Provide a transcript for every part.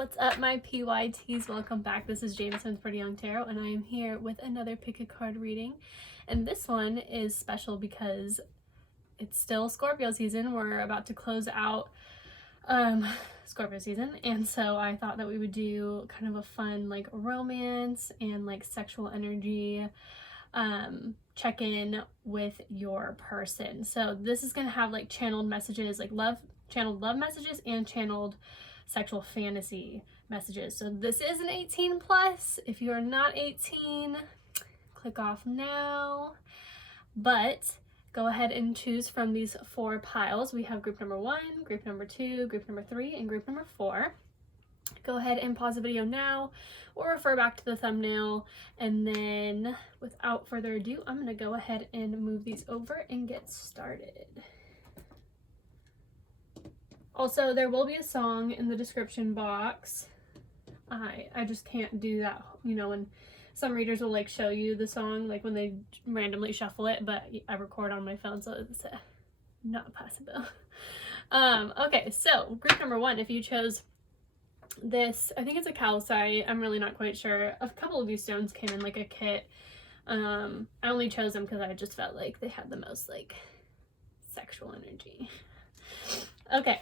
What's up, my PYTs? Welcome back. This is James from PrettyYoungTarot, and I am here with another pick a card reading. And this one is special because it's still Scorpio season. We're about to close out Scorpio season, and so I thought that we would do kind of a fun like romance and like sexual energy check in with your person. So this is gonna have like channeled messages, like channeled love messages and channeled sexual fantasy messages. So this is an 18 plus. If you are not 18, click off now. But go ahead and choose from these 4 piles. We have group number 1, group number 2, group number 3, and group number 4. Go ahead and pause the video now or refer back to the thumbnail. And then without further ado, I'm gonna go ahead and move these over and get started. Also, there will be a song in the description box. I just can't do that, you know, when some readers will like show you the song, like when they randomly shuffle it, but I record on my phone, so it's not possible. Okay, so group number 1, if you chose this, I think it's a calcite, I'm really not quite sure. A couple of these stones came in like a kit. I only chose them because I just felt like they had the most like sexual energy. Okay.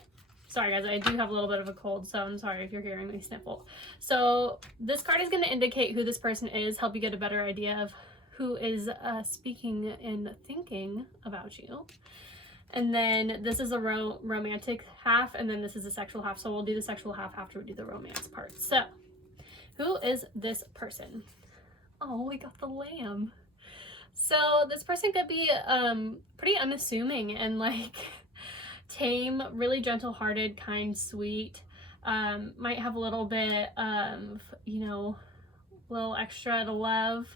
Sorry guys, I do have a little bit of a cold, so I'm sorry if you're hearing me sniffle. So this card is going to indicate who this person is, help you get a better idea of who is speaking and thinking about you. And then this is a romantic half, and then this is a sexual half. So we'll do the sexual half after we do the romance part. So who is this person? Oh, we got the lamb. So this person could be pretty unassuming and like tame, really gentle-hearted, kind, sweet. Might have a little bit of, you know, a little extra to love.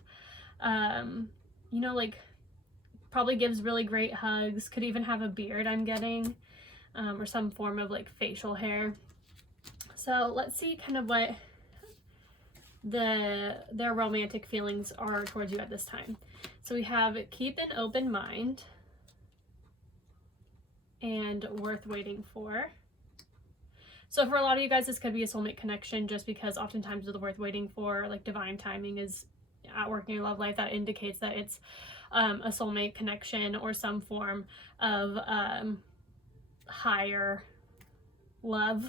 You know, like probably gives really great hugs. Could even have a beard, I'm getting, or some form of like facial hair. So let's see kind of what their romantic feelings are towards you at this time. So we have keep an open mind and worth waiting for. So for a lot of you guys, this could be a soulmate connection, just because oftentimes with the worth waiting for, like divine timing is at work in your love life, that indicates that it's a soulmate connection or some form of higher love.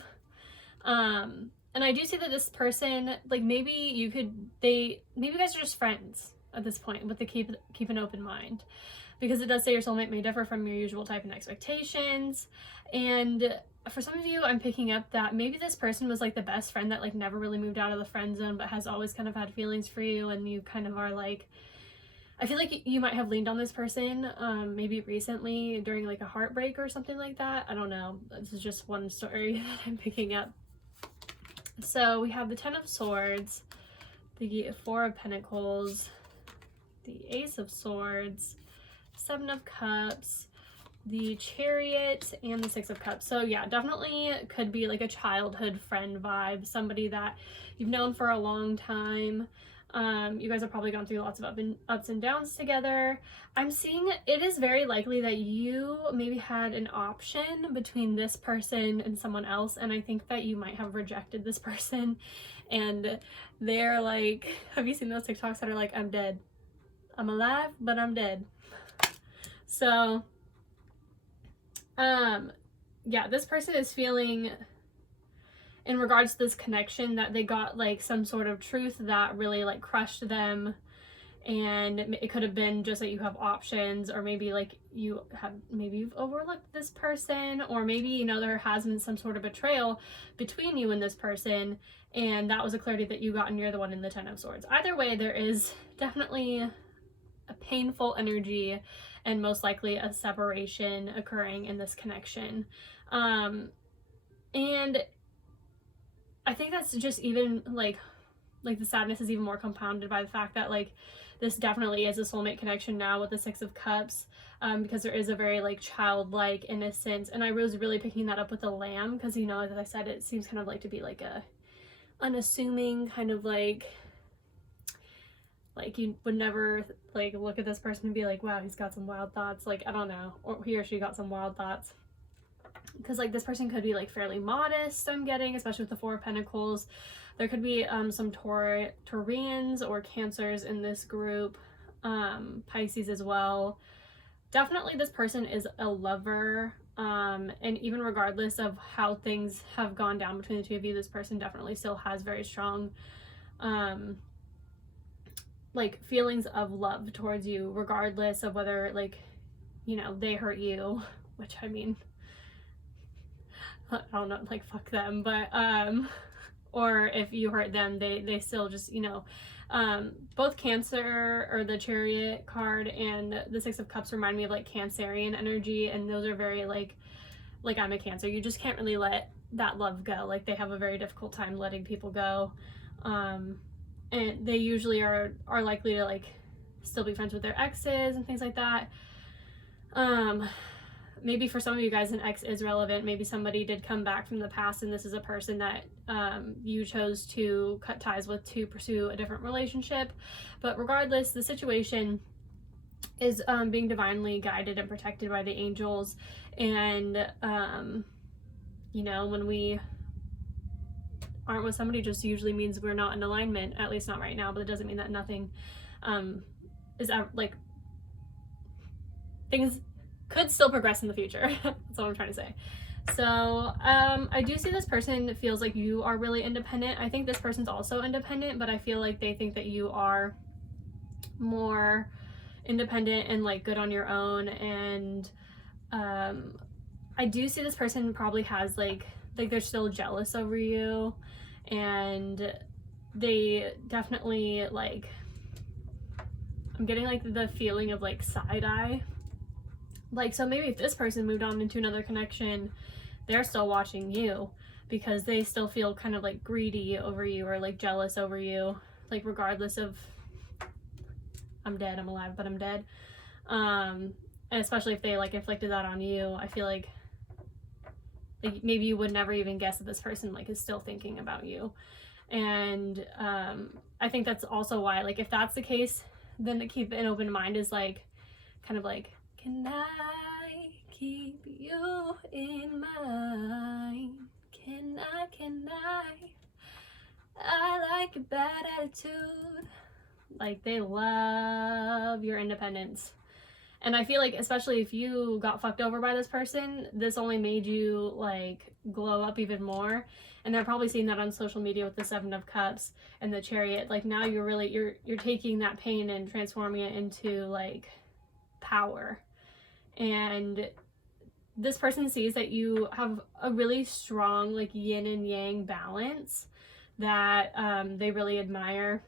And I do see that this person, like maybe you guys are just friends at this point with the keep an open mind. Because it does say your soulmate may differ from your usual type and expectations. And for some of you, I'm picking up that maybe this person was like the best friend that like never really moved out of the friend zone, but has always kind of had feelings for you, and you kind of are like, I feel like you might have leaned on this person maybe recently during like a heartbreak or something like that. I don't know. This is just one story that I'm picking up. So we have the 10 of Swords, the 4 of Pentacles, the Ace of Swords, 7 of Cups, the Chariot, and the 6 of Cups. So yeah, definitely could be like a childhood friend vibe, somebody that you've known for a long time. You guys have probably gone through lots of ups and downs together. I'm seeing it is very likely that you maybe had an option between this person and someone else, and I think that you might have rejected this person, and they're like, have you seen those TikToks that are like, I'm dead, I'm alive, but I'm dead? So, yeah, this person is feeling, in regards to this connection, that they got like some sort of truth that really like crushed them, and it could have been just that you have options, or maybe like maybe you've overlooked this person, or maybe, you know, there has been some sort of betrayal between you and this person, and that was a clarity that you got, and you're the one in the 10 of Swords. Either way, there is definitely a painful energy and most likely a separation occurring in this connection. And I think that's just even like the sadness is even more compounded by the fact that like this definitely is a soulmate connection now with the 6 of Cups, because there is a very like childlike innocence, and I was really picking that up with the Lamb, because, you know, as I said, it seems kind of like to be like a unassuming kind of like you would never like look at this person and be like, wow, he's got some wild thoughts, like, I don't know, or he or she got some wild thoughts. because like this person could be like fairly modest, I'm getting, especially with the Four of Pentacles. There could be some Taurians or Cancers in this group, Pisces as well. Definitely this person is a lover, and even regardless of how things have gone down between the two of you, this person definitely still has very strong like feelings of love towards you, regardless of whether like, you know, they hurt you, which I mean, I don't know, like fuck them, but or if you hurt them, they still just, you know, both Cancer, or the Chariot card, and the Six of Cups remind me of like Cancerian energy, and those are very like I'm a Cancer. You just can't really let that love go. Like they have a very difficult time letting people go, and they usually are likely to like still be friends with their exes and things like that. Maybe for some of you guys an ex is relevant. Maybe somebody did come back from the past and this is a person that you chose to cut ties with to pursue a different relationship. But regardless, the situation is being divinely guided and protected by the angels. And you know, when we aren't with somebody, just usually means we're not in alignment, at least not right now, but it doesn't mean that nothing is like, things could still progress in the future. That's what I'm trying to say. So I do see this person feels like you are really independent. I think this person's also independent, but I feel like they think that you are more independent and like good on your own. And I do see this person probably has like they're still jealous over you, and they definitely like, I'm getting like the feeling of like side eye. Like, so maybe if this person moved on into another connection, they're still watching you because they still feel kind of like greedy over you or like jealous over you, like regardless of I'm dead, I'm alive, but I'm dead. And especially if they like inflicted that on you, I feel like maybe you would never even guess that this person like is still thinking about you. And I think that's also why, like, if that's the case, then to keep an open mind is like kind of like, can I keep you in mind? Can I like your bad attitude. Like, they love your independence. And I feel like, especially if you got fucked over by this person, this only made you like glow up even more. And they're probably seeing that on social media with the Seven of Cups and the Chariot. Like, now you're really, you're taking that pain and transforming it into like power. And this person sees that you have a really strong like yin and yang balance that they really admire.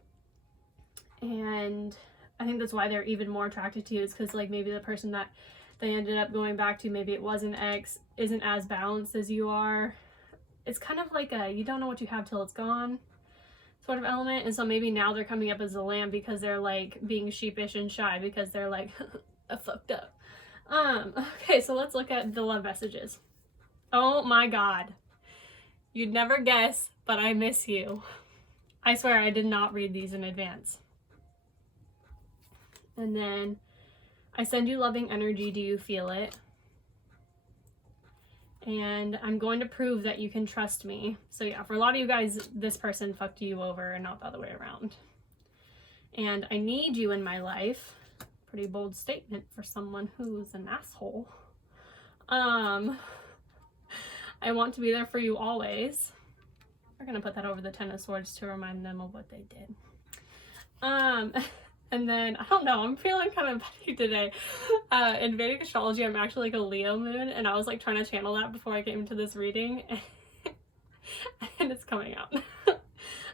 And I think that's why they're even more attracted to you, is because like maybe the person that they ended up going back to, maybe it was an ex, isn't as balanced as you are. It's kind of like a you don't know what you have till it's gone sort of element. And so maybe now they're coming up as a lamb because they're like being sheepish and shy because they're like I fucked up. Okay, so let's look at the love messages. Oh my god. You'd never guess, but I miss you. I swear I did not read these in advance. And then, I send you loving energy, do you feel it? And I'm going to prove that you can trust me. So yeah, for a lot of you guys, this person fucked you over and not the other way around. And I need you in my life. Pretty bold statement for someone who's an asshole. I want to be there for you always. We're gonna put that over the Ten of Swords to remind them of what they did. And then, I don't know, I'm feeling kind of petty today. In Vedic astrology, I'm actually like a Leo moon, and I was like trying to channel that before I came into this reading, and it's coming out.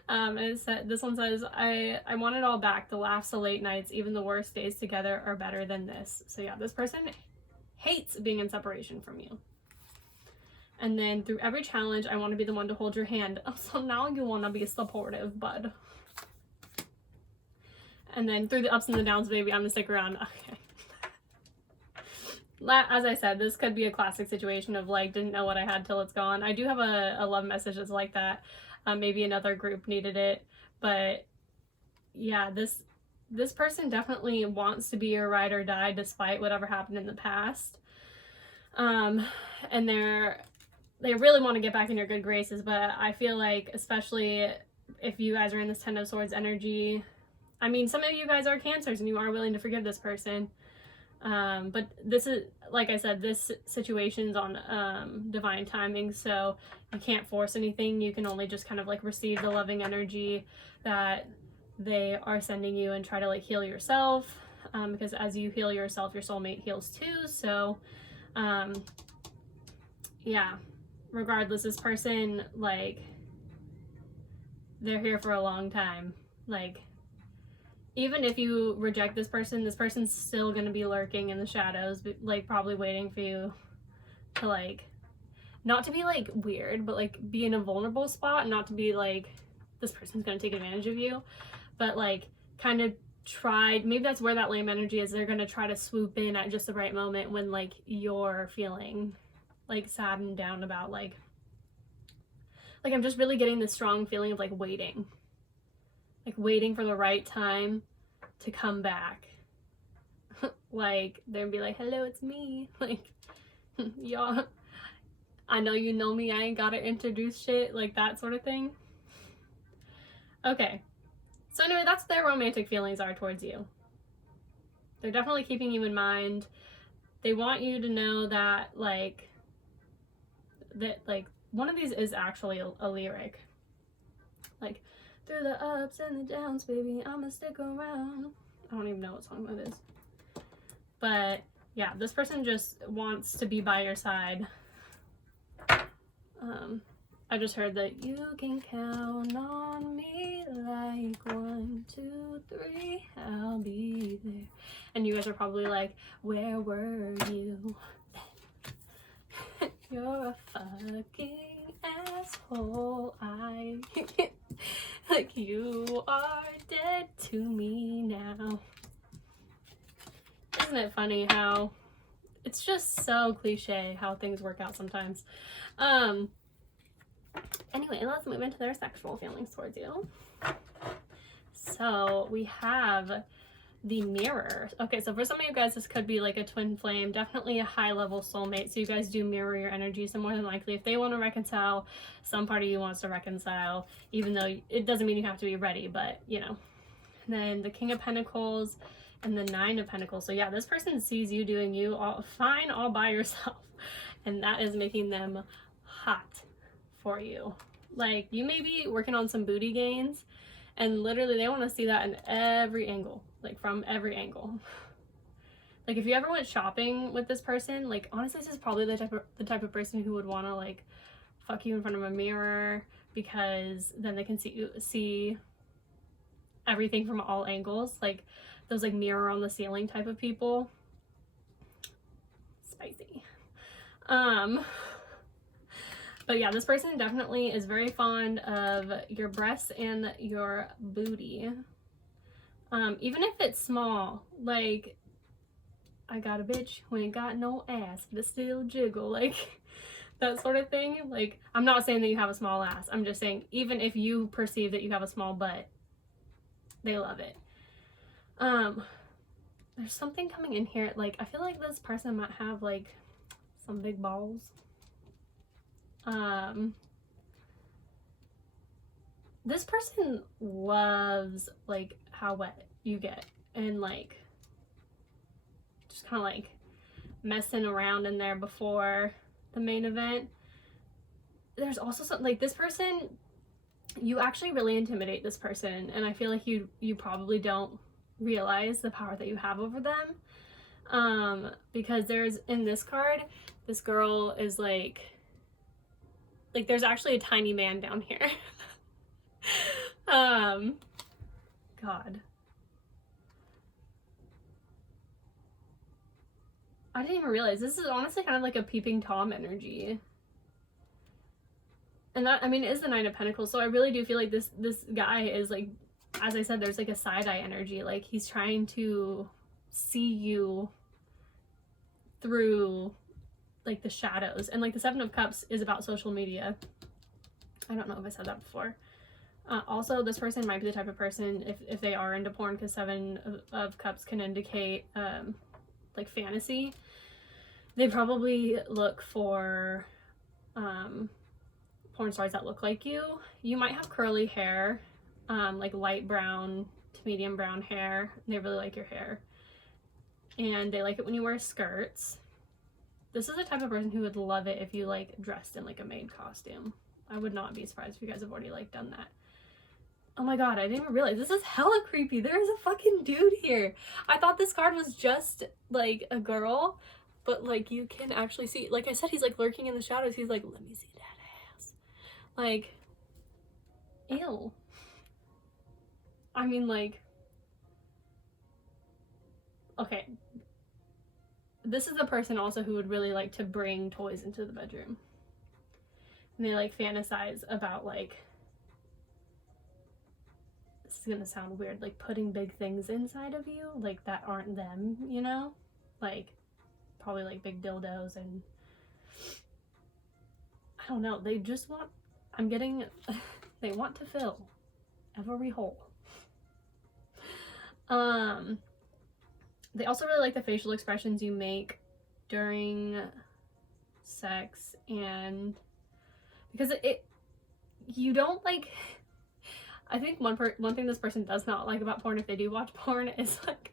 And it said, this one says, I want it all back. The laughs, the late nights, even the worst days together are better than this. So yeah, this person hates being in separation from you. And then through every challenge, I want to be the one to hold your hand. Oh, so now you want to be supportive, bud. And then through the ups and the downs, baby, I'm gonna stick around. Okay. As I said, this could be a classic situation of like, didn't know what I had till it's gone. I do have a love message that's like that. Maybe another group needed it. But yeah, this person definitely wants to be your ride or die despite whatever happened in the past. And they really want to get back in your good graces, but I feel like, especially if you guys are in this Ten of Swords energy, I mean, some of you guys are Cancers and you are willing to forgive this person. But this is, like I said, this situation's on divine timing, so you can't force anything. You can only just kind of like receive the loving energy that they are sending you and try to like heal yourself, because as you heal yourself, your soulmate heals too. So yeah, regardless, this person, like, they're here for a long time. Like, even if you reject this person's still gonna be lurking in the shadows, like probably waiting for you to, like, not to be like weird, but like be in a vulnerable spot, not to be like this person's gonna take advantage of you, but like kind of try, maybe that's where that lame energy is. They're gonna try to swoop in at just the right moment when like you're feeling like sad and down about like I'm just really getting this strong feeling of like waiting for the right time to come back. Like they'd be like, hello, it's me. Like, y'all, I know you know me, I ain't gotta introduce shit, like that sort of thing. Okay, so anyway, that's their romantic feelings are towards you. They're definitely keeping you in mind. They want you to know that like one of these is actually a lyric, like, through the ups and the downs, baby, I'ma stick around. I don't even know what song that is. But yeah, this person just wants to be by your side. I just heard that you can count on me like 1, 2, 3, I'll be there. And you guys are probably like, where were you? You're a fucking asshole. Like, you are dead to me now. Isn't it funny how it's just so cliche how things work out sometimes? Anyway, let's move into their sexual feelings towards you. So we have the Mirror. Okay, so for some of you guys, this could be like a twin flame, definitely a high level soulmate. So you guys do mirror your energy. So more than likely, if they want to reconcile, some part of you wants to reconcile, even though it doesn't mean you have to be ready, but you know. And then the King of Pentacles and the Nine of Pentacles. So yeah, this person sees you doing you all fine all by yourself, and that is making them hot for you. Like, you may be working on some booty gains, and literally they want to see that in every angle, like from every angle. Like, if you ever went shopping with this person, like, honestly, this is probably the type of person who would want to like fuck you in front of a mirror, because then they can see everything from all angles, like those like mirror on the ceiling type of people. Spicy. But yeah, this person definitely is very fond of your breasts and your booty. Even if it's small, like, I got a bitch who ain't got no ass, but still jiggle, like that sort of thing. Like, I'm not saying that you have a small ass. I'm just saying, even if you perceive that you have a small butt, they love it. There's something coming in here. Like, I feel like this person might have like some big balls. This person loves like how wet you get, and like just kind of like messing around in there before the main event. There's also something like this person, you actually really intimidate this person, and I feel like you probably don't realize the power that you have over them, because there's, in this card, this girl is like there's actually a tiny man down here. God, I didn't even realize this is honestly kind of like a peeping Tom energy. And that, I mean, it is the Nine of Pentacles, so I really do feel like this guy is like, as I said, there's like a side-eye energy. Like, he's trying to see you through like the shadows. And like the Seven of Cups is about social media. I don't know if I said that before. Also, this person might be the type of person, if they are into porn, because Seven of Cups can indicate like fantasy. They probably look for porn stars that look like you. You might have curly hair, like light brown to medium brown hair. They really like your hair. And they like it when you wear skirts. This is the type of person who would love it if you like dressed in like a maid costume. I would not be surprised if you guys have already like done that. Oh my god, I didn't even realize this is hella creepy. There is a fucking dude here. I thought this card was just like a girl, but like you can actually see, like I said, he's like lurking in the shadows. He's like, let me see that ass. Like, ew. I mean, like, okay. This is a person also who would really like to bring toys into the bedroom. And they like fantasize about like, this is gonna sound weird, like putting big things inside of you, like that aren't them, you know? Like, probably like big dildos and I don't know, they just want, I'm getting, they want to fill every hole. They also really like the facial expressions you make during sex, and because you don't like, I think one thing this person does not like about porn, if they do watch porn, is like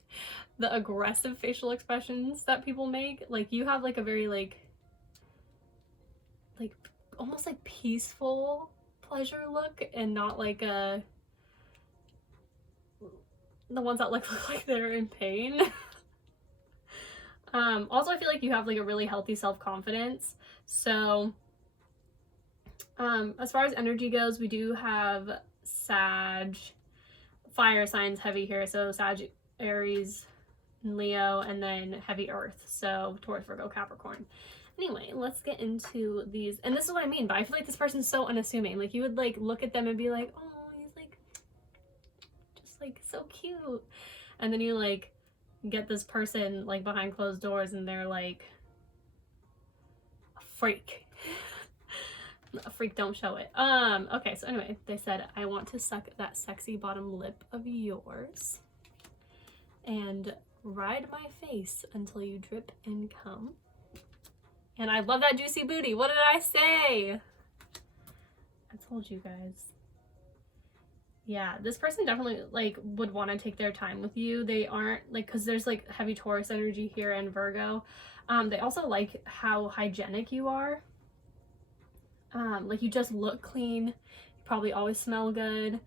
the aggressive facial expressions that people make. Like you have like a very like almost like peaceful pleasure look, and not like the ones that look like they're in pain. Also, I feel like you have like a really healthy self-confidence. So as far as energy goes, we do have Sag, fire signs heavy here. So Sag, Aries, and Leo, and then heavy earth. So Taurus, Virgo, Capricorn. Anyway, let's get into these. And this is what I mean, but I feel like this person's so unassuming. Like you would like look at them and be like, oh, he's like just like so cute. And then you like get this person like behind closed doors and they're like a freak. A freak, don't show it. Okay, so anyway, they said, I want to suck that sexy bottom lip of yours and ride my face until you drip and come. And I love that juicy booty. What did I say? I told you guys. Yeah, this person definitely like would want to take their time with you. They aren't like, because there's like heavy Taurus energy here and Virgo. They also like how hygienic you are. Like you just look clean. You probably always smell good.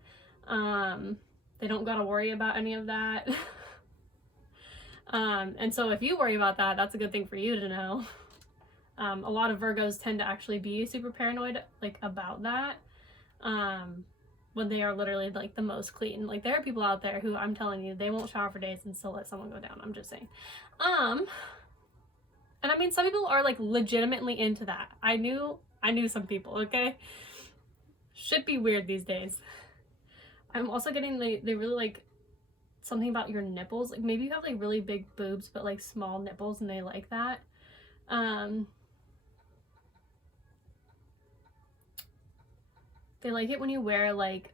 They don't gotta worry about any of that. And so if you worry about that, that's a good thing for you to know. A lot of Virgos tend to actually be super paranoid like about that. When they are literally like the most clean. Like there are people out there who, I'm telling you, they won't shower for days and still let someone go down. I'm just saying. And I mean, some people are like legitimately into that. I knew some people, okay? Should be weird these days. I'm also getting they really like something about your nipples. Like maybe you have like really big boobs but like small nipples and they like that. They like it when you wear like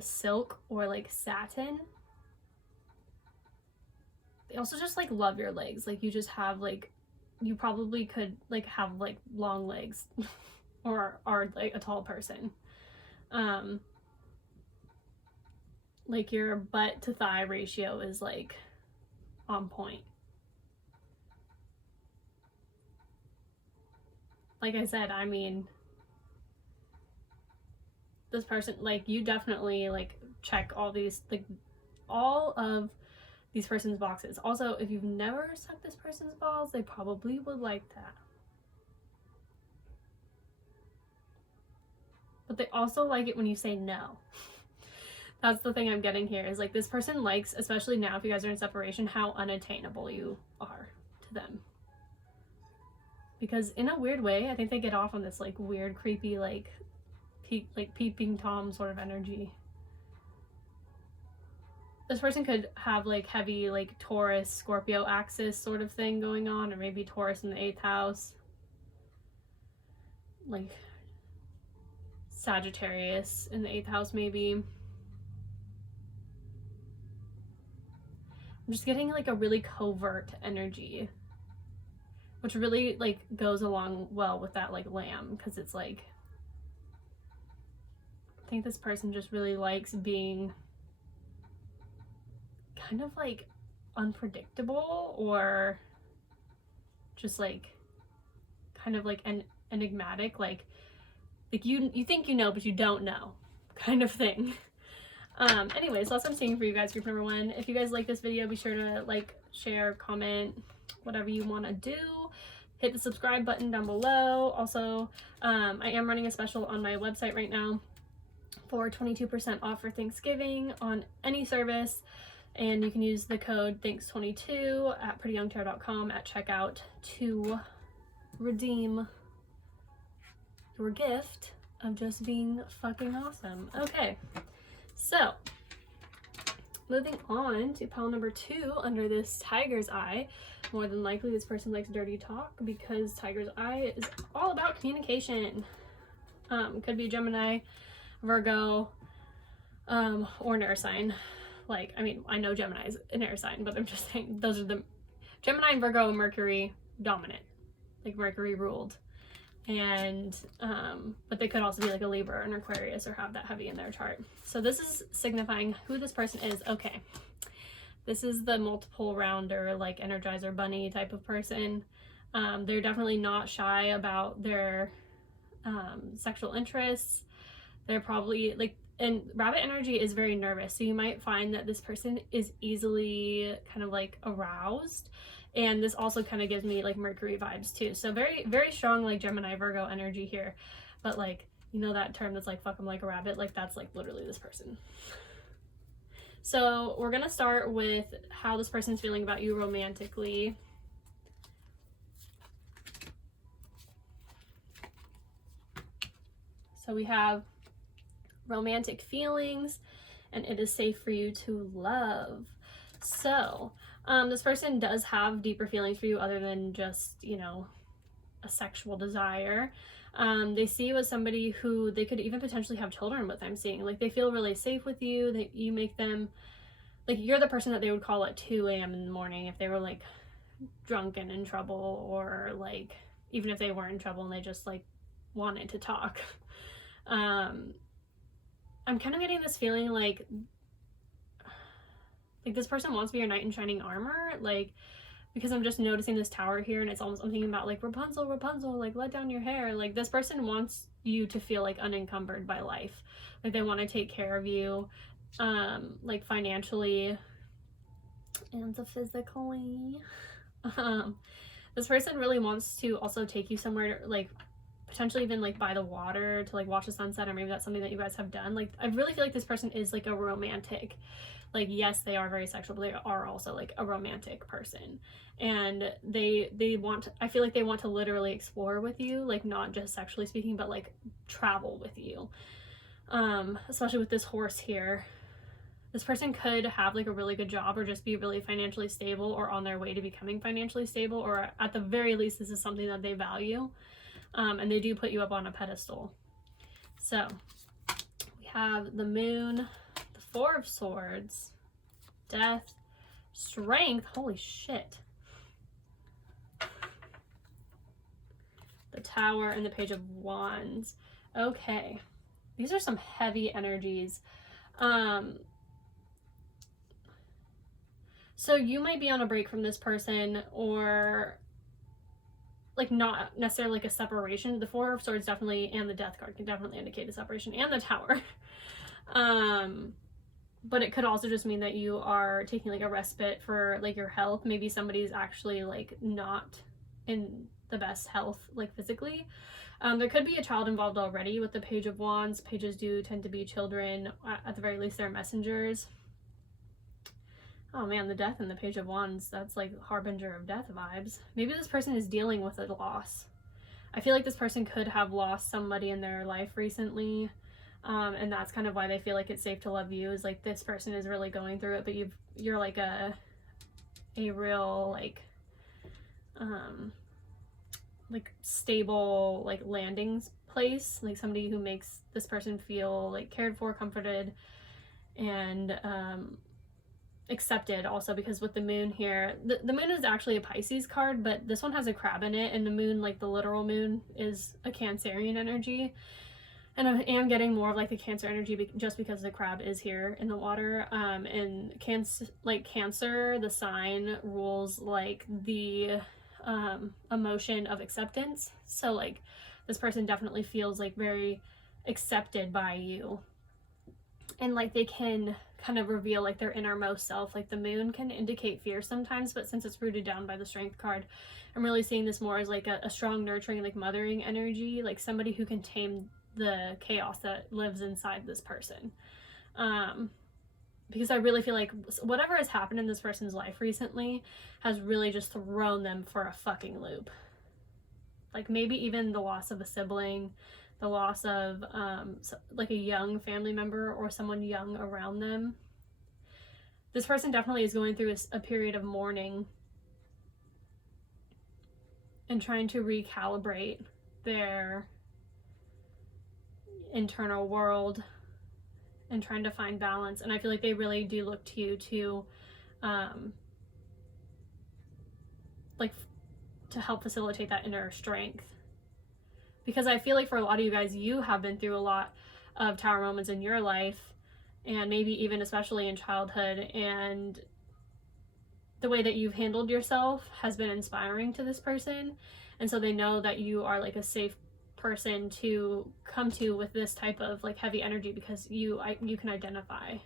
silk or like satin. They also just like love your legs. Like you just have like, you probably could like have like long legs or are like a tall person. Like your butt to thigh ratio is like on point. Like I said, I mean, this person, like you definitely like check all these, like all of these person's boxes. Also, if you've never sucked this person's balls, they probably would like that. But they also like it when you say no. That's the thing I'm getting here, is like this person likes, especially now if you guys are in separation, how unattainable you are to them. Because in a weird way, I think they get off on this like weird, creepy, like peeping Tom sort of energy. This person could have like heavy like Taurus, Scorpio axis sort of thing going on, or maybe Taurus in the 8th house. Like Sagittarius in the 8th house maybe. I'm just getting like a really covert energy. which really like goes along well with that like lamb, because it's like, I think this person just really likes being kind of like unpredictable, or just like kind of like enigmatic, like you think you know but you don't know kind of thing. Anyways, that's what I'm seeing for you guys, group number 1. If you guys like this video, be sure to like, share, comment, whatever you want to do. Hit the subscribe button down below. Also, I am running a special on my website right now for 22% off for Thanksgiving on any service, and you can use the code THANKS22 at PrettyYoungTarot.com at checkout to redeem your gift of just being fucking awesome. Okay, so moving on to pile number 2 under this tiger's eye. More than likely this person likes dirty talk, because tiger's eye is all about communication. Could be Gemini, Virgo, or an air sign. Like, I mean, I know Gemini is an air sign, but I'm just saying those are the Gemini, Virgo, and Mercury dominant, like Mercury ruled. And but they could also be like a Libra or an Aquarius, or have that heavy in their chart. So this is signifying who this person is. Okay, this is the multiple rounder, like Energizer Bunny type of person. They're definitely not shy about their sexual interests. They're probably like, and rabbit energy is very nervous, so you might find that this person is easily kind of like aroused. And this also kind of gives me like Mercury vibes too. So very, very strong like Gemini, Virgo energy here. But like, you know that term that's like, fuck 'em like a rabbit? Like, that's like literally this person. So we're going to start with how this person's feeling about you romantically. So we have romantic feelings, and it is safe for you to love. So this person does have deeper feelings for you other than just, you know, a sexual desire. They see you as somebody who they could even potentially have children with, I'm seeing. Like, they feel really safe with you, that you make them, like, you're the person that they would call at 2 a.m. in the morning if they were, like, drunk and in trouble, or, like, even if they weren't in trouble and they just, like, wanted to talk. I'm kind of getting this feeling like this person wants to be your knight in shining armor, like, because I'm just noticing this tower here, and it's almost, I'm thinking about like Rapunzel, Rapunzel, like, let down your hair. Like, this person wants you to feel like unencumbered by life. Like, they want to take care of you, like financially and physically. This person really wants to also take you somewhere to, like, potentially even like by the water to like watch the sunset, or maybe that's something that you guys have done. Like, I really feel like this person is like a romantic, like, yes, they are very sexual, but they are also like a romantic person, and they want, I feel like they want to literally explore with you, like, not just sexually speaking, but like travel with you. Especially with this horse here. This person could have like a really good job, or just be really financially stable, or on their way to becoming financially stable, or at the very least this is something that they value. And they do put you up on a pedestal. So we have the Moon, the Four of Swords, Death, Strength, holy shit, the Tower, and the Page of Wands. Okay, these are some heavy energies. So you might be on a break from this person, or like not necessarily like a separation. The Four of Swords definitely, and the Death card can definitely indicate a separation, and the Tower. But it could also just mean that you are taking like a respite for like your health. Maybe somebody's actually like not in the best health, like physically. There could be a child involved already with the Page of Wands. Pages do tend to be children. At the very least, they're messengers. Oh man, the Death and the Page of Wands, that's like harbinger of death vibes. Maybe this person is dealing with a loss. I feel like this person could have lost somebody in their life recently, and that's kind of why they feel like it's safe to love you, is like this person is really going through it, but you're like a real like stable like landing place, like somebody who makes this person feel like cared for, comforted, and accepted also, because with the moon here, the moon is actually a Pisces card, but this one has a crab in it, and the moon, like the literal moon, is a Cancerian energy. And I am getting more of like the Cancer energy just because the crab is here in the water. And Cancer, the sign rules like the emotion of acceptance. So like this person definitely feels like very accepted by you. And like they can kind of reveal like their innermost self. Like the moon can indicate fear sometimes, but since it's rooted down by the Strength card, I'm really seeing this more as like a strong, nurturing, like mothering energy, like somebody who can tame the chaos that lives inside this person. Because I really feel like whatever has happened in this person's life recently has really just thrown them for a fucking loop. Like maybe even the loss of a sibling, the loss of like a young family member or someone young around them. This person definitely is going through a period of mourning and trying to recalibrate their internal world and trying to find balance. And I feel like they really do look to you to like to help facilitate that inner strength, because I feel like for a lot of you guys, you have been through a lot of tower moments in your life, and maybe even especially in childhood, and the way that you've handled yourself has been inspiring to this person, and so they know that you are like a safe person to come to with this type of like heavy energy, because you can identify.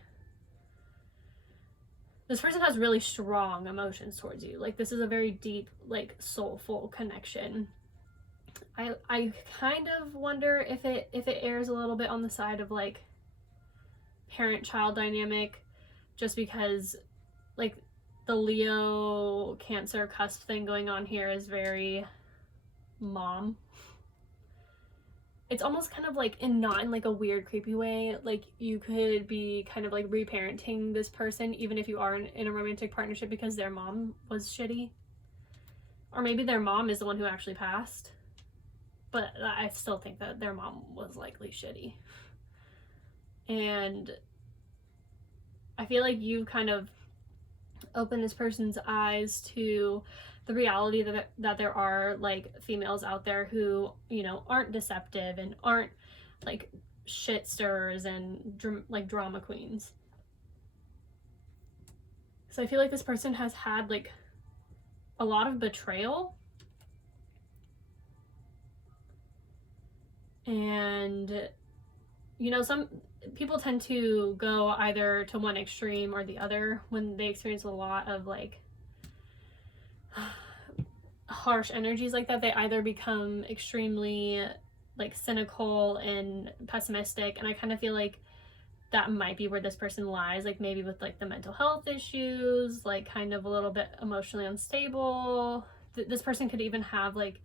This person has really strong emotions towards you. Like this is a very deep, like soulful connection. I kind of wonder if it airs a little bit on the side of like parent-child dynamic, just because like the Leo Cancer cusp thing going on here is very mom. It's almost kind of like not in like a weird creepy way. Like you could be kind of like reparenting this person even if you are in a romantic partnership because their mom was shitty, or maybe their mom is the one who actually passed, but I still think that their mom was likely shitty. And I feel like you kind of open this person's eyes to the reality that there are like females out there who, you know, aren't deceptive and aren't like shit stirrers and like drama queens. So I feel like this person has had like a lot of betrayal, and you know, some people tend to go either to one extreme or the other when they experience a lot of like harsh energies like that. They either become extremely like cynical and pessimistic, and I kind of feel like that might be where this person lies, like maybe with like the mental health issues, like kind of a little bit emotionally unstable. This person could even have like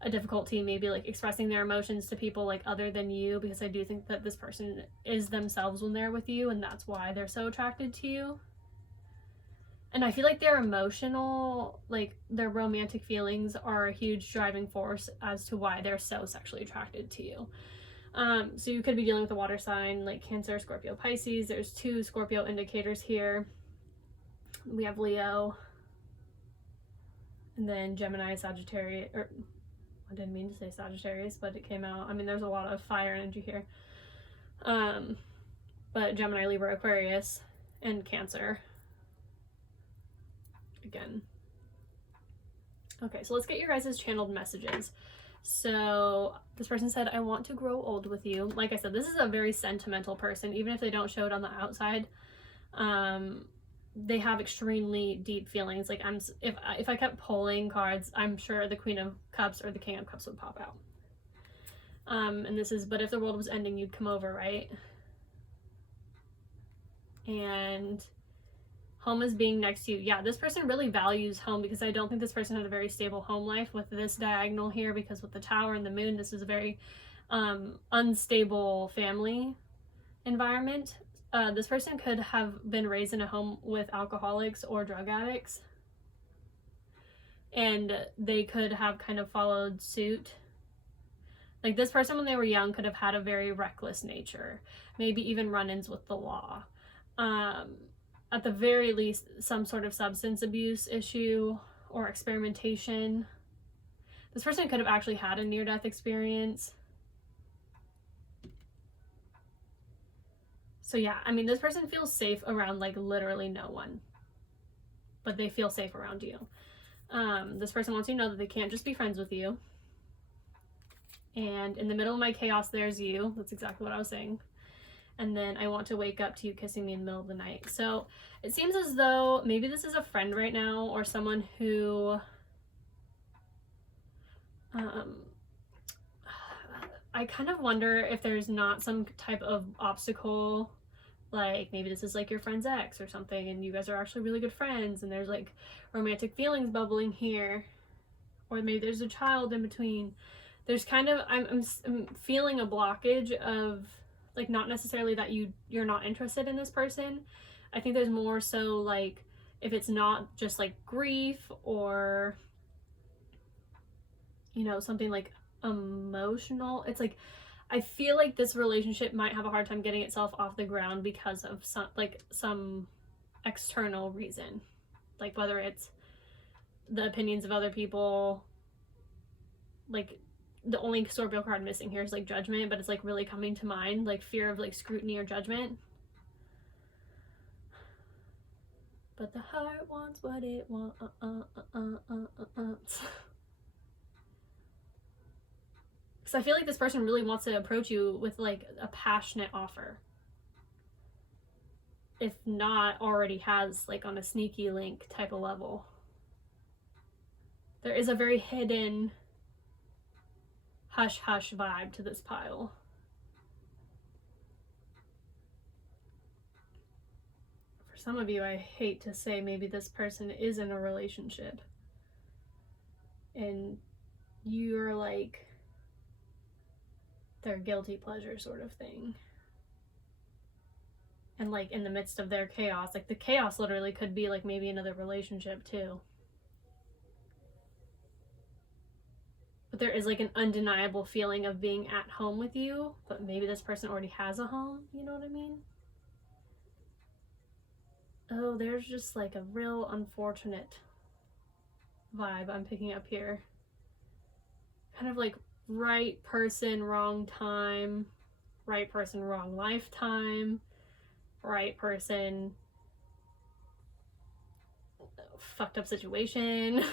a difficulty maybe like expressing their emotions to people like other than you, because I do think that this person is themselves when they're with you, and that's why they're so attracted to you. And I feel like their emotional, like their romantic feelings are a huge driving force as to why they're so sexually attracted to you. So you could be dealing with a water sign like Cancer, Scorpio, Pisces. There's 2 Scorpio indicators here. We have Leo, and then Gemini, Sagittarius, or I didn't mean to say Sagittarius, but it came out. I mean, there's a lot of fire energy here. But Gemini, Libra, Aquarius, and Cancer. Again. Okay, so let's get your guys' channeled messages. So this person said, I want to grow old with you. Like I said, this is a very sentimental person, even if they don't show it on the outside. They have extremely deep feelings. Like if I kept pulling cards, I'm sure the Queen of Cups or the King of Cups would pop out. And this is, but if the world was ending, you'd come over, right? And home is being next to you. Yeah, this person really values home, because I don't think this person had a very stable home life with this diagonal here, because with the Tower and the Moon, this is a very unstable family environment. This person could have been raised in a home with alcoholics or drug addicts, and they could have kind of followed suit. Like this person when they were young could have had a very reckless nature, maybe even run-ins with the law. at the very least, some sort of substance abuse issue or experimentation. This person could have actually had a near-death experience. So yeah, I mean, this person feels safe around like literally no one, but they feel safe around you. This person wants you to know that they can't just be friends with you. And in the middle of my chaos, there's you. That's exactly what I was saying. And then I want to wake up to you kissing me in the middle of the night. So it seems as though maybe this is a friend right now, or someone who I kind of wonder if there's not some type of obstacle, like maybe this is like your friend's ex or something, and you guys are actually really good friends, and there's like romantic feelings bubbling here, or maybe there's a child in between. There's kind of, I'm feeling a blockage of, like, not necessarily that you're not interested in this person. I think there's more so, like, if it's not just, like, grief or, you know, something, like, emotional. It's, like, I feel like this relationship might have a hard time getting itself off the ground because of some external reason. Like, whether it's the opinions of other people, like, the only Scorpio card missing here is like judgment, but it's like really coming to mind, like fear of like scrutiny or judgment. But the heart wants what it wants. Because I feel like this person really wants to approach you with like a passionate offer. If not, already has like on a sneaky link type of level. There is a very hidden hush hush vibe to this pile. For some of you, I hate to say, maybe this person is in a relationship and you're like their guilty pleasure sort of thing. And like in the midst of their chaos, like the chaos literally could be like maybe another relationship too. But there is like an undeniable feeling of being at home with you, but maybe this person already has a home, you know what I mean? Oh, there's just like a real unfortunate vibe I'm picking up here. Kind of like right person, wrong time, right person, wrong lifetime, right person, fucked up situation.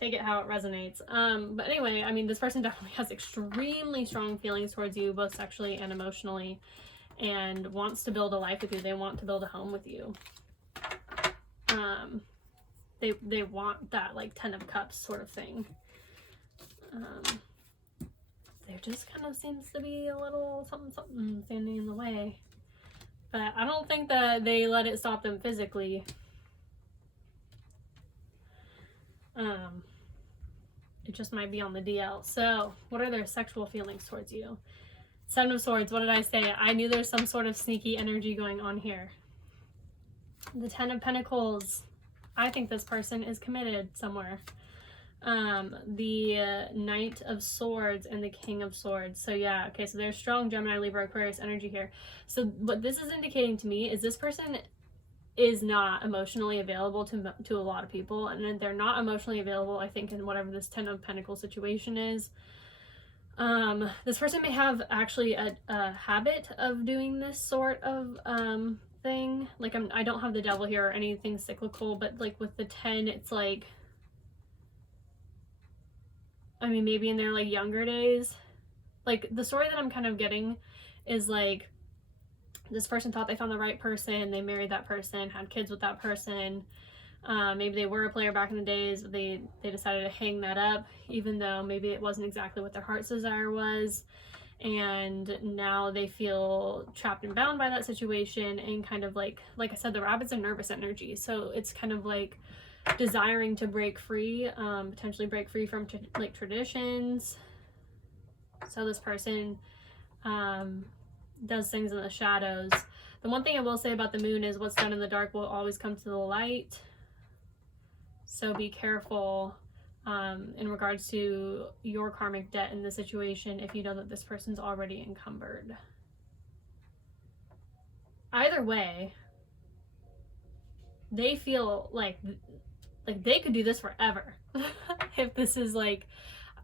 Take it how it resonates. But anyway, I mean, this person definitely has extremely strong feelings towards you, both sexually and emotionally, and wants to build a life with you. They want to build a home with you. They want that like 10 of Cups sort of thing. There just kind of seems to be a little something standing in the way. But I don't think that they let it stop them physically. It just might be on the DL. So, what are their sexual feelings towards you? 7 of Swords, what did I say? I knew there's some sort of sneaky energy going on here. The 10 of Pentacles, I think this person is committed somewhere. The Knight of Swords and the King of Swords. So yeah, okay, so there's strong Gemini, Libra, Aquarius energy here. So what this is indicating to me is this person is not emotionally available to a lot of people, and they're not emotionally available, I think, in whatever this 10 of Pentacles situation is. This person may have actually a habit of doing this sort of thing. Like I don't have the Devil here or anything cyclical, but like with the 10, it's like, I mean, maybe in their like younger days, like the story that I'm kind of getting is like this person thought they found the right person, they married that person, had kids with that person. Maybe they were a player back in the days, but they decided to hang that up, even though maybe it wasn't exactly what their heart's desire was. And now they feel trapped and bound by that situation, and kind of like I said, the rabbit's a nervous energy. So it's kind of like desiring to break free, potentially break free from like traditions. So this person does things in the shadows. The one thing I will say about the moon is what's done in the dark will always come to the light. So be careful in regards to your karmic debt in the situation if you know that this person's already encumbered. Either way, they feel like they could do this forever. If this is like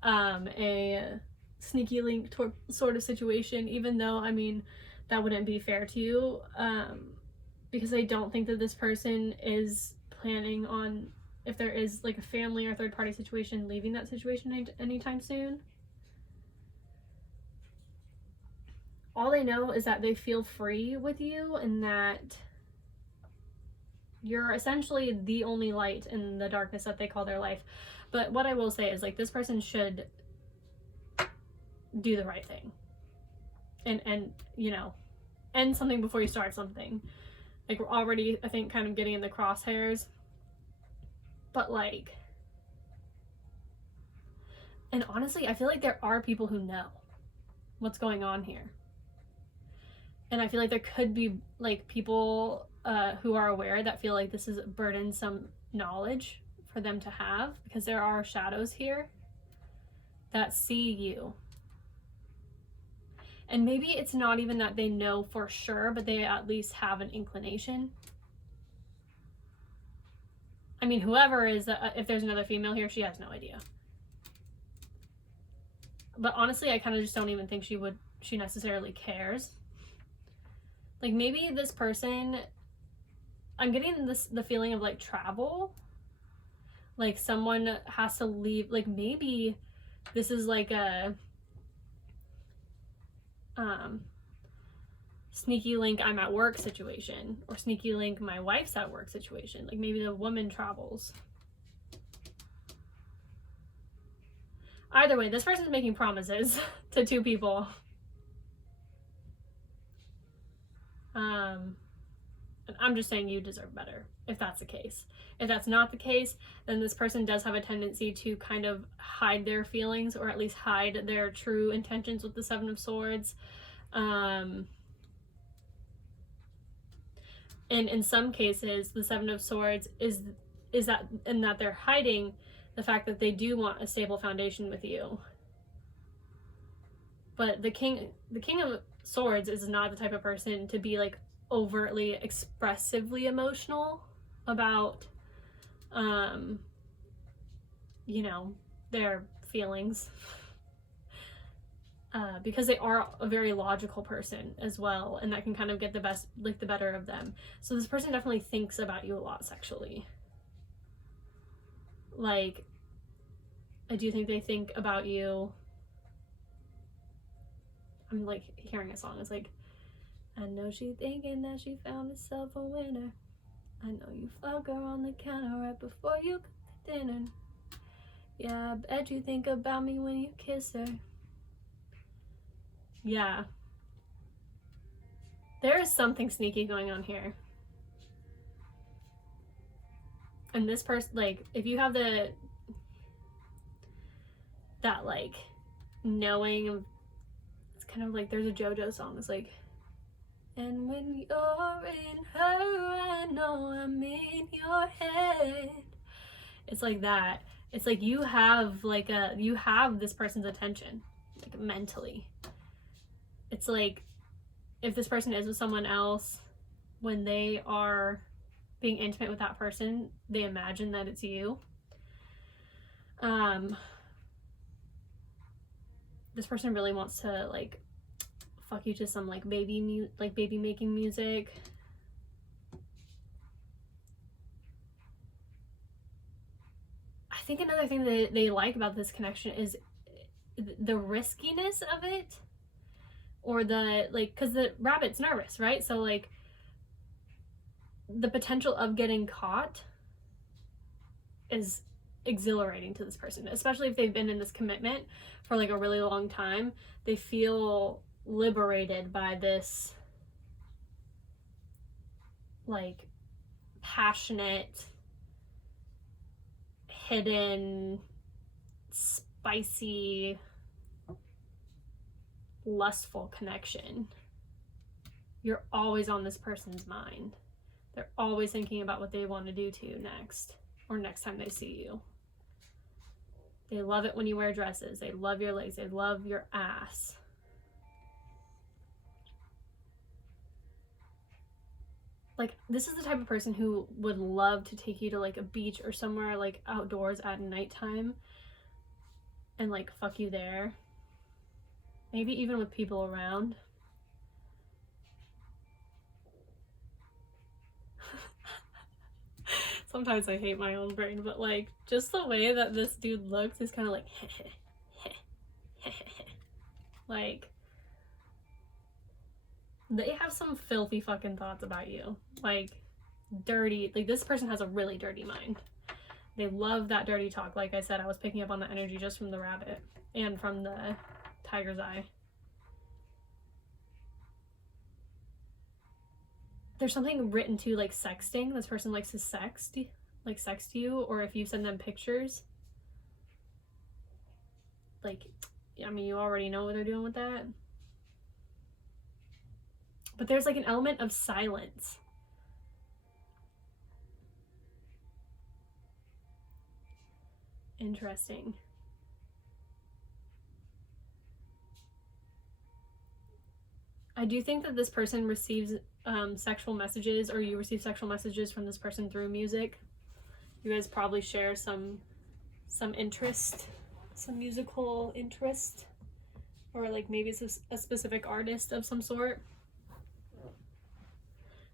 a sneaky link sort of situation, even though, I mean, that wouldn't be fair to you, because I don't think that this person is planning on, if there is like a family or third party situation, leaving that situation anytime soon. All they know is that they feel free with you and that you're essentially the only light in the darkness that they call their life. But what I will say is, like, this person should do the right thing and you know, end something before you start something. Like, we're already, I think, kind of getting in the crosshairs, but like, and honestly, I feel like there are people who know what's going on here, and I feel like there could be like people who are aware that feel like this is burdensome knowledge for them to have, because there are shadows here that see you. And maybe it's not even that they know for sure, but they at least have an inclination. I mean, whoever is, if there's another female here, she has no idea. But honestly, I kind of just don't even think she necessarily cares. Like, maybe this person, I'm getting the feeling of like travel. Like, someone has to leave. Like, maybe this is like a sneaky link I'm at work situation, or sneaky link my wife's at work situation. Like, maybe the woman travels. Either way, this person's making promises to two people. And I'm just saying you deserve better if that's the case. If that's not the case, then this person does have a tendency to kind of hide their feelings, or at least hide their true intentions with the Seven of Swords. And in some cases, the Seven of Swords is that, in that they're hiding the fact that they do want a stable foundation with you. But the King of Swords is not the type of person to be like overtly expressively emotional about you know, their feelings, because they are a very logical person as well, and that can kind of get the better of them. So this person definitely thinks about you a lot sexually. Like, I do think they think about you. I'm like hearing a song. It's like, I know she thinking that she found herself a winner. I know you fuck her on the counter right before you cook the dinner. Yeah, I bet you think about me when you kiss her. Yeah. There is something sneaky going on here. And this person, like, if you have that like knowing of, it's kind of like, there's a JoJo song. It's like, and when you're in her, I know I'm in your head. It's like that. It's like you have this person's attention, like, mentally. It's like, if this person is with someone else, when they are being intimate with that person, they imagine that it's you. This person really wants to like fuck you to some like baby making music. I think another thing that they like about this connection is the riskiness of it, or the like, because the rabbit's nervous, right? So like, the potential of getting caught is exhilarating to this person, especially if they've been in this commitment for like a really long time. They feel liberated by this like passionate, hidden, spicy, lustful connection. You're always on this person's mind. They're always thinking about what they want to do to you next, or next time they see you. They love it when you wear dresses. They love your legs. They love your ass. like, this is the type of person who would love to take you to like a beach or somewhere like outdoors at nighttime and like fuck you there. Maybe even with people around. Sometimes I hate my own brain, but like, just the way that this dude looks is kind of like, like, they have some filthy fucking thoughts about you. Like, dirty, like, this person has a really dirty mind. They love that dirty talk. Like I said, I was picking up on the energy just from the rabbit and from the tiger's eye. There's something written to like sexting. This person likes to sext you, or if you send them pictures. Like, I mean, you already know what they're doing with that. But there's like an element of silence. Interesting. I do think that this person receives sexual messages, or you receive sexual messages from this person through music. You guys probably share some interest, some musical interest, or like maybe it's a specific artist of some sort.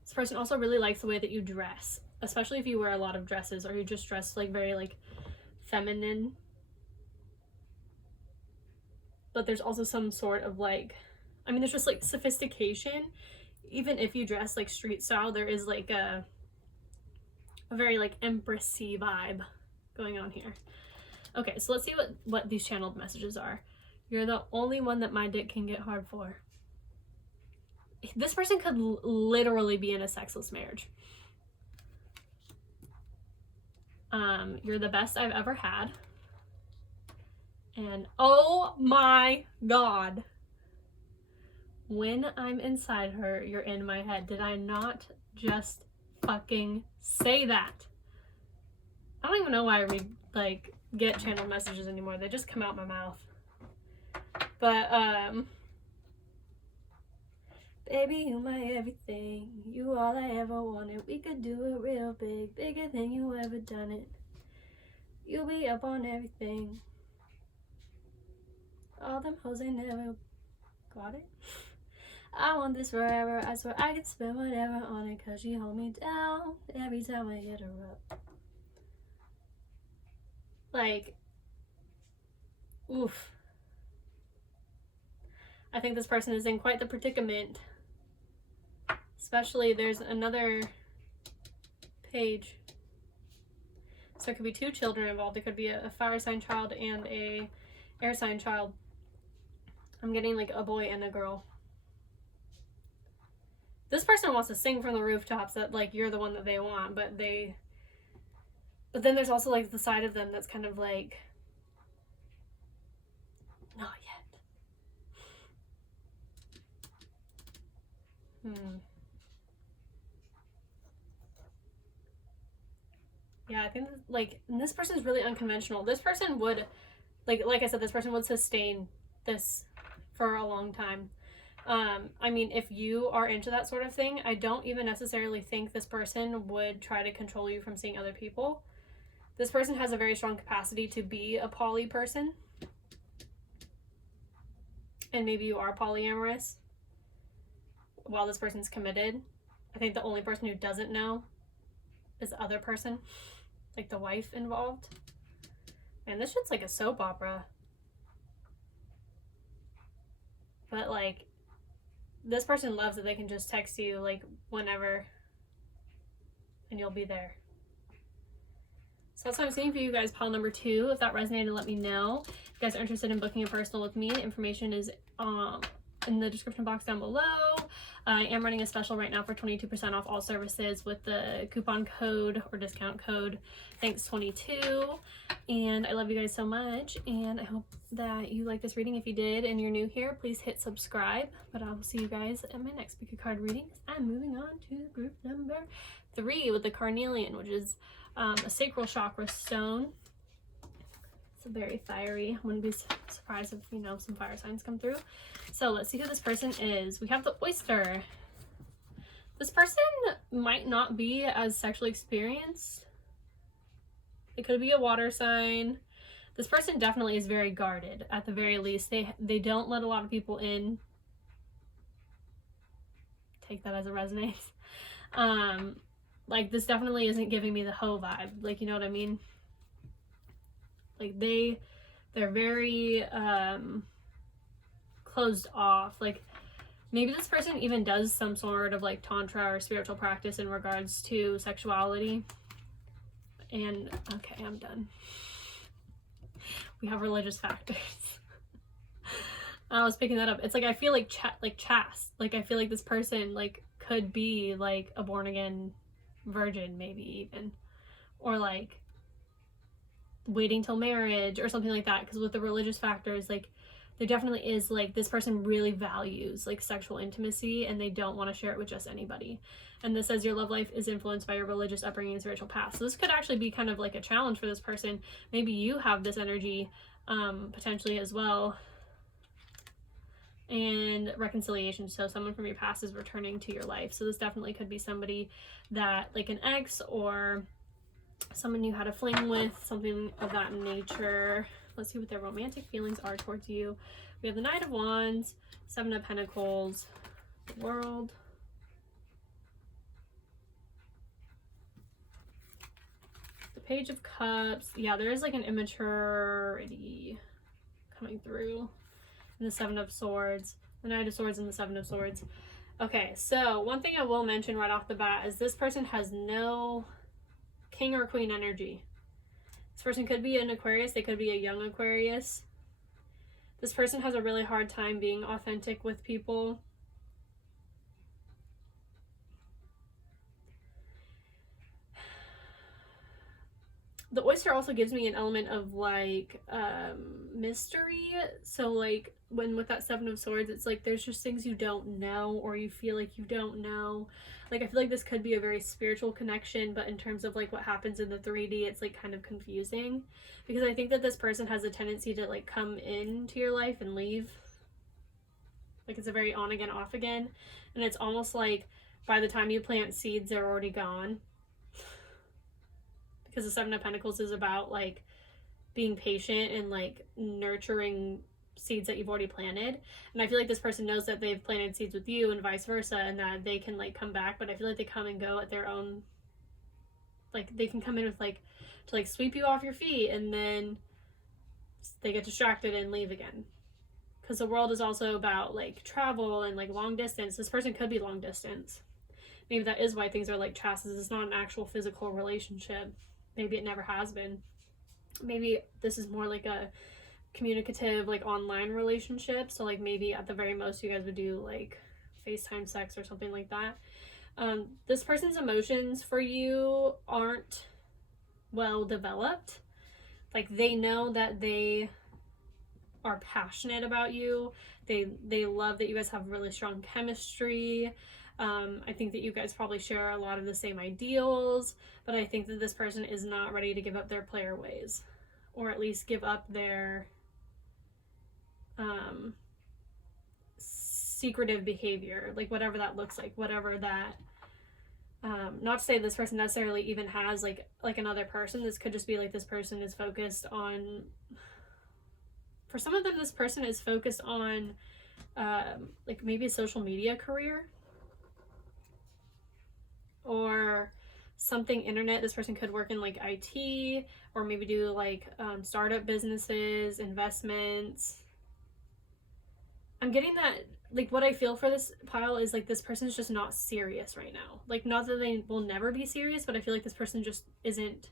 This person also really likes the way that you dress, especially if you wear a lot of dresses, or you just dress like very like feminine. But there's also some sort of like, I mean, there's just like sophistication. Even if you dress like street style, there is like a very like empressy vibe going on here. Okay, so let's see what these channeled messages are. You're the only one that my dick can get hard for. This person could literally be in a sexless marriage. You're the best I've ever had. And oh my God, when I'm inside her, you're in my head. Did I not just fucking say that? I don't even know why I read, like, get channeled messages anymore. They just come out my mouth. But, baby, you my everything. You all I ever wanted. We could do it real big. Bigger than you ever done it. You'll be up on everything. All them hoes ain't never got it. I want this forever. I swear I could spend whatever on it, cause she hold me down every time I hit her up. Like, oof. I think this person is in quite the predicament. Especially, there's another page. So there could be two children involved. It could be a fire sign child and a air sign child. I'm getting like a boy and a girl. This person wants to sing from the rooftops that like you're the one that they want, but then there's also like the side of them that's kind of like, not yet. Yeah, I think like, and this person is really unconventional. This person would, like I said, this person would sustain this for a long time. I mean, if you are into that sort of thing, I don't even necessarily think this person would try to control you from seeing other people. This person has a very strong capacity to be a poly person. And maybe you are polyamorous while this person's committed. I think the only person who doesn't know is the other person, like the wife involved. Man, this shit's like a soap opera. But like, this person loves that they can just text you like whenever and you'll be there. So that's what I'm seeing for you guys, pile number 2. If that resonated, let me know. If you guys are interested in booking a personal with me, the information is in the description box down below. I am running a special right now for 22% off all services with the coupon code or discount code Thanks22. And I love you guys so much, and I hope that you like this reading. If you did and you're new here, please hit subscribe. But I will see you guys at my next pick a card reading. I'm moving on to group number 3 with the carnelian, which is a sacral chakra stone. It's a very fiery. I wouldn't be surprised if, you know, some fire signs come through. So let's see who this person is. We have the oyster. This person might not be as sexually experienced. It could be a water sign. This person definitely is very guarded, at the very least. They don't let a lot of people in. Take that as it resonates. Like, this definitely isn't giving me the hoe vibe. Like, you know what I mean? Like, they're very closed off. Like, maybe this person even does some sort of like tantra or spiritual practice in regards to sexuality. And okay, I'm done. We have religious factors. I was picking that up. It's like, I feel like chast. Like, I feel like this person like could be like a born again virgin, maybe even, or like waiting till marriage or something like that. Because with the religious factors, like, there definitely is like, this person really values like sexual intimacy and they don't want to share it with just anybody. And this says your love life is influenced by your religious upbringing and spiritual past. So this could actually be kind of like a challenge for this person. Maybe you have this energy potentially as well. And reconciliation, so someone from your past is returning to your life. So this definitely could be somebody that, like an ex or someone you had a fling with, something of that nature. Let's see what their romantic feelings are towards you. We have the Knight of Wands, Seven of Pentacles, the World, the Page of Cups. Yeah, there is like an immaturity coming through. And the Seven of Swords, the Knight of Swords, and the Seven of Swords. Okay, so one thing I will mention right off the bat is this person has no King or Queen energy. This person could be an Aquarius. They could be a young Aquarius. This person has a really hard time being authentic with people. The oyster also gives me an element of like mystery. So like when with that Seven of Swords, it's like there's just things you don't know, or you feel like you don't know. Like, I feel like this could be a very spiritual connection, but in terms of like what happens in the 3D, it's like kind of confusing, because I think that this person has a tendency to like come into your life and leave. Like, it's a very on again, off again, and it's almost like by the time you plant seeds, they're already gone. Because the Seven of Pentacles is about like being patient and like nurturing seeds that you've already planted. And I feel like this person knows that they've planted seeds with you and vice versa, and that they can like come back, but I feel like they come and go at their own, like they can come in with like to like sweep you off your feet, and then they get distracted and leave again. Because the World is also about like travel and like long distance. This person could be long distance. Maybe that is why things are like chastity. It's not an actual physical relationship. Maybe it never has been. Maybe this is more like a communicative, like online relationship. So like maybe at the very most you guys would do like FaceTime sex or something like that. This person's emotions for you aren't well developed. Like, they know that they are passionate about you. They love that you guys have really strong chemistry. I think that you guys probably share a lot of the same ideals, but I think that this person is not ready to give up their player ways, or at least give up their secretive behavior, like whatever that looks like, whatever that, not to say this person necessarily even has like another person. This could just be like this person is focused on, for some of them, this person is focused on like maybe a social media career or something internet. This person could work in like IT, or maybe do like startup businesses, investments. I'm getting that, like, what I feel for this pile is like this person's just not serious right now. Like, not that they will never be serious, but I feel like this person just isn't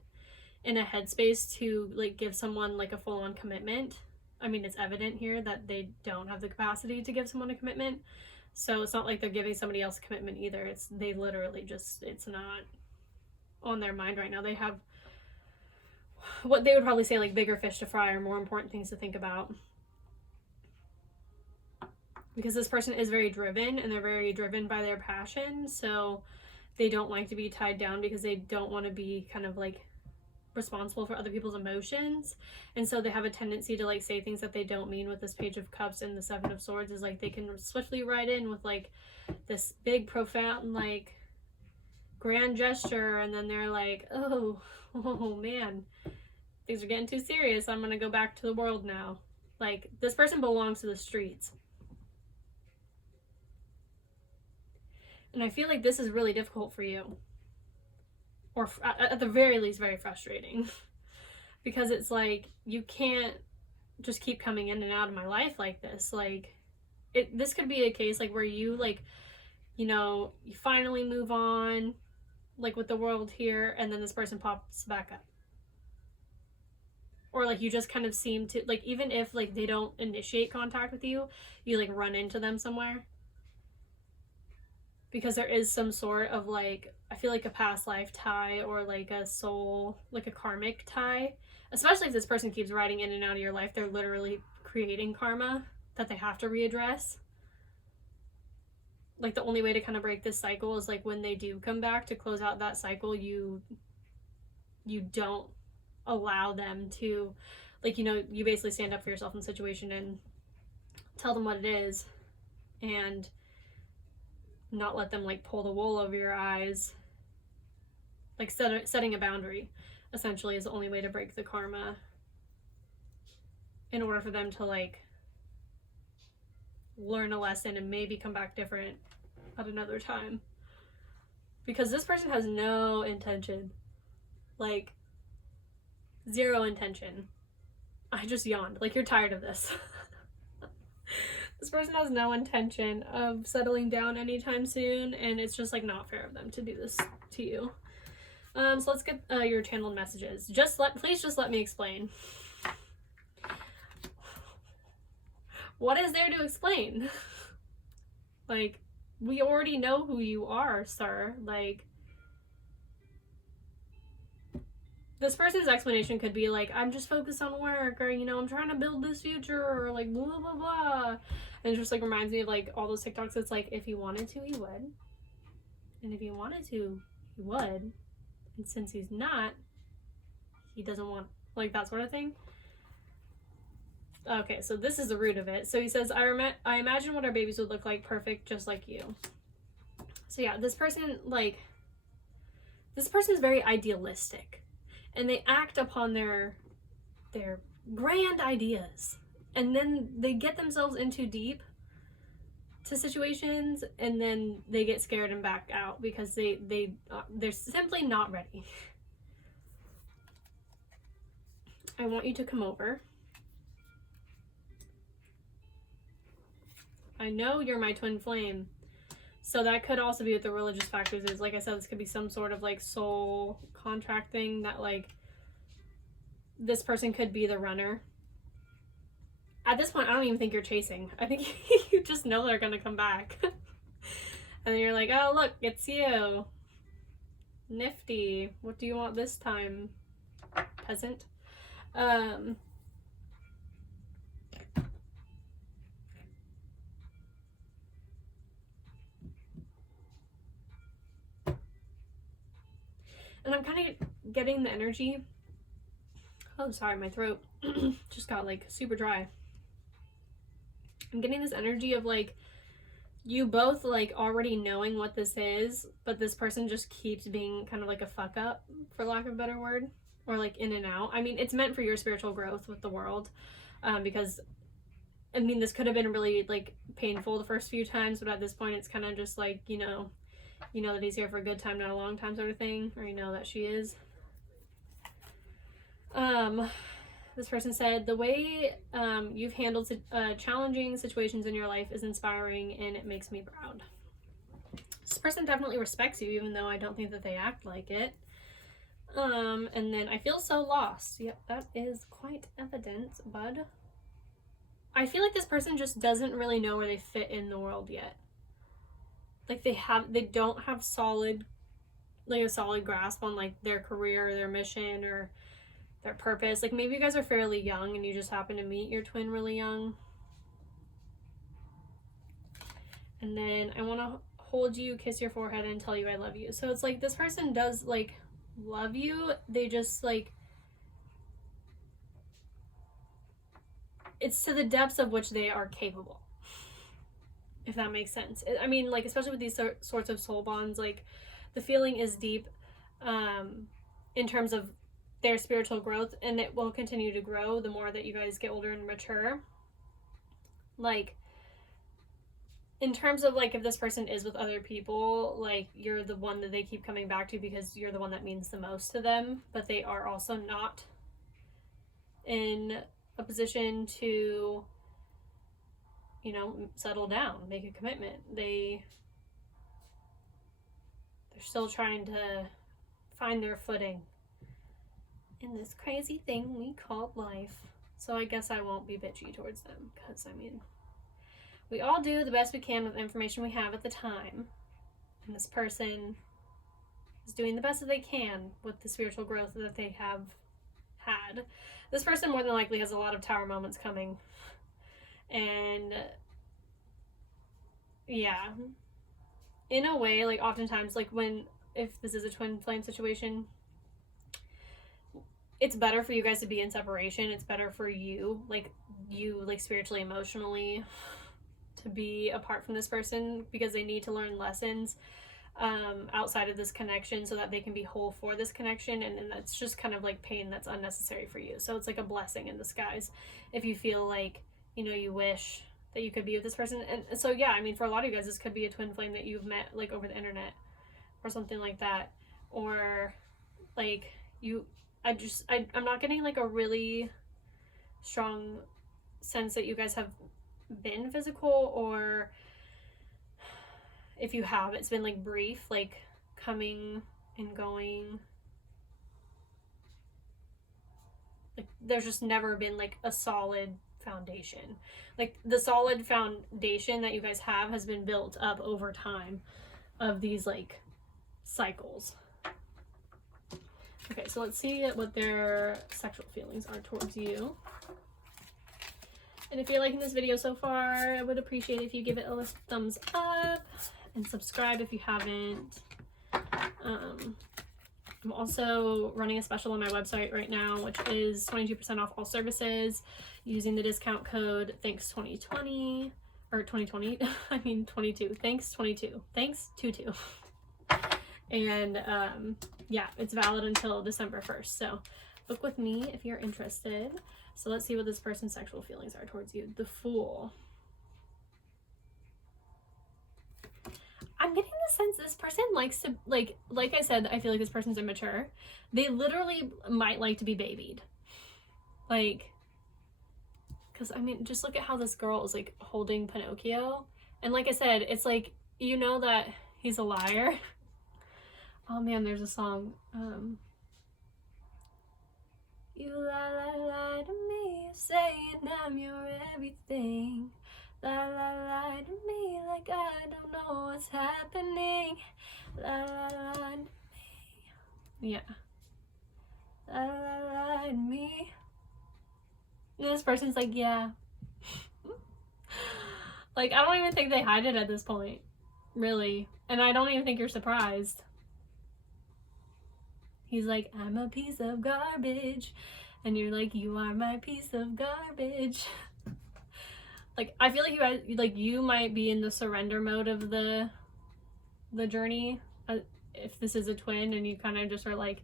in a headspace to like give someone like a full-on commitment. I mean, it's evident here that they don't have the capacity to give someone a commitment. So it's not like they're giving somebody else a commitment either. They literally just, it's not on their mind right now. They have what they would probably say like bigger fish to fry, or more important things to think about. Because this person is very driven, and they're very driven by their passion. So they don't like to be tied down, because they don't want to be kind of like responsible for other people's emotions, and so they have a tendency to like say things that they don't mean. With this Page of Cups and the Seven of Swords is like they can swiftly write in with like this big profound like grand gesture, and then they're like, oh man, things are getting too serious, I'm gonna go back to the world now. Like, this person belongs to the streets. And I feel like this is really difficult for you, or at the very least very frustrating, because it's like, you can't just keep coming in and out of my life like this. Like, this could be a case like where you like, you know, you finally move on like with the world here, and then this person pops back up. Or like you just kind of seem to like, even if like they don't initiate contact with you, you like run into them somewhere. Because there is some sort of like, I feel like a past life tie, or like a soul, like a karmic tie. Especially if this person keeps riding in and out of your life, they're literally creating karma that they have to readdress. Like, the only way to kind of break this cycle is like when they do come back to close out that cycle, you don't allow them to, like, you know, you basically stand up for yourself in the situation and tell them what it is, and not let them like pull the wool over your eyes. Like, setting a boundary essentially is the only way to break the karma, in order for them to like learn a lesson and maybe come back different at another time. Because this person has no intention, like zero intention. I just yawned, like, you're tired of this. This person has no intention of settling down anytime soon, and it's just like not fair of them to do this to you. So let's get your channeled messages. Please just let me explain. What is there to explain? Like, we already know who you are, sir. Like, this person's explanation could be like, I'm just focused on work, or, you know, I'm trying to build this future, or like blah blah blah. And it just like reminds me of like all those TikToks. It's like, if he wanted to, he would, and if he wanted to, he would, and since he's not, he doesn't want, like, that sort of thing. Okay, so this is the root of it. So he says, I imagine what our babies would look like, perfect, just like you. So yeah, this person is very idealistic, and they act upon their grand ideas, and then they get themselves in too deep to situations, and then they get scared and back out because they're simply not ready. I want you to come over. I know you're my twin flame. So that could also be what the religious factors is. Like I said, this could be some sort of like soul contract thing that like this person could be the runner. At this point, I don't even think you're chasing. I think you just know they're gonna come back. And then you're like, oh look, it's you. Nifty. What do you want this time, peasant? And I'm kind of getting the energy. Oh, sorry, my throat just got like super dry. I'm getting this energy of like you both like already knowing what this is, but this person just keeps being kind of like a fuck up, for lack of a better word, or like in and out. I mean, it's meant for your spiritual growth with the world, because I mean, this could have been really like painful the first few times, but at this point it's kind of just like, you know that he's here for a good time, not a long time, sort of thing, or you know that she is. This person said, the way you've handled challenging situations in your life is inspiring, and it makes me proud. This person definitely respects you, even though I don't think that they act like it. And then I feel so lost. Yep, that is quite evident, bud. I feel like this person just doesn't really know where they fit in the world yet. Like they don't have a solid grasp on like their career or their mission or their purpose. Like, maybe you guys are fairly young and you just happen to meet your twin really young. And then I want to hold you, kiss your forehead, and tell you I love you. So it's like this person does like love you. They just like it's to the depths of which they are capable, if that makes sense. I mean, like, especially with these sorts of soul bonds, like, the feeling is deep in terms of their spiritual growth, and it will continue to grow the more that you guys get older and mature. Like, in terms of, like, if this person is with other people, like, you're the one that they keep coming back to because you're the one that means the most to them, but they are also not in a position to, you know, settle down, make a commitment. They're still trying to find their footing in this crazy thing we call life. So I guess I won't be bitchy towards them, because, I mean, we all do the best we can with the information we have at the time. And this person is doing the best that they can with the spiritual growth that they have had. This person more than likely has a lot of tower moments coming. And yeah, in a way, like, oftentimes, like, if this is a twin flame situation, it's better for you guys to be in separation. It's better for you, like spiritually, emotionally, to be apart from this person, because they need to learn lessons outside of this connection so that they can be whole for this connection, and that's just kind of like pain that's unnecessary for you. So it's like a blessing in disguise if you feel like, you know, you wish that you could be with this person. And so yeah, I mean, for a lot of you guys, this could be a twin flame that you've met, like, over the internet or something like that, or like I'm not getting, like, a really strong sense that you guys have been physical, or if you have, it's been, like, brief, like, coming and going. Like, there's just never been, like, a solid foundation. Like, the solid foundation that you guys have has been built up over time of these, like, cycles. Okay, so let's see what their sexual feelings are towards you. And if you're liking this video so far, I would appreciate if you give it a thumbs up and subscribe if you haven't. I'm also running a special on my website right now, which is 22% off all services using the discount code THANKS2020, or 2020, I mean 22, THANKS22, THANKS22. And yeah, it's valid until December 1st. So book with me if you're interested. So let's see what this person's sexual feelings are towards you. The Fool. I'm getting the sense this person likes to, like I said, I feel like this person's immature. They literally might like to be babied. Like, because, I mean, just look at how this girl is, like, holding Pinocchio. And like I said, it's like, you know that he's a liar. Oh man, there's a song. You lie to me, saying I'm your everything. Lie to me like I don't know what's happening. Lie to me. Yeah. Lie to me. And this person's like, yeah. Like, I don't even think they hide it at this point. Really. And I don't even think you're surprised. He's like, I'm a piece of garbage. And you're like, you are my piece of garbage. Like, I feel like you guys, like, you might be in the surrender mode of the journey. If this is a twin, and you kind of just are like,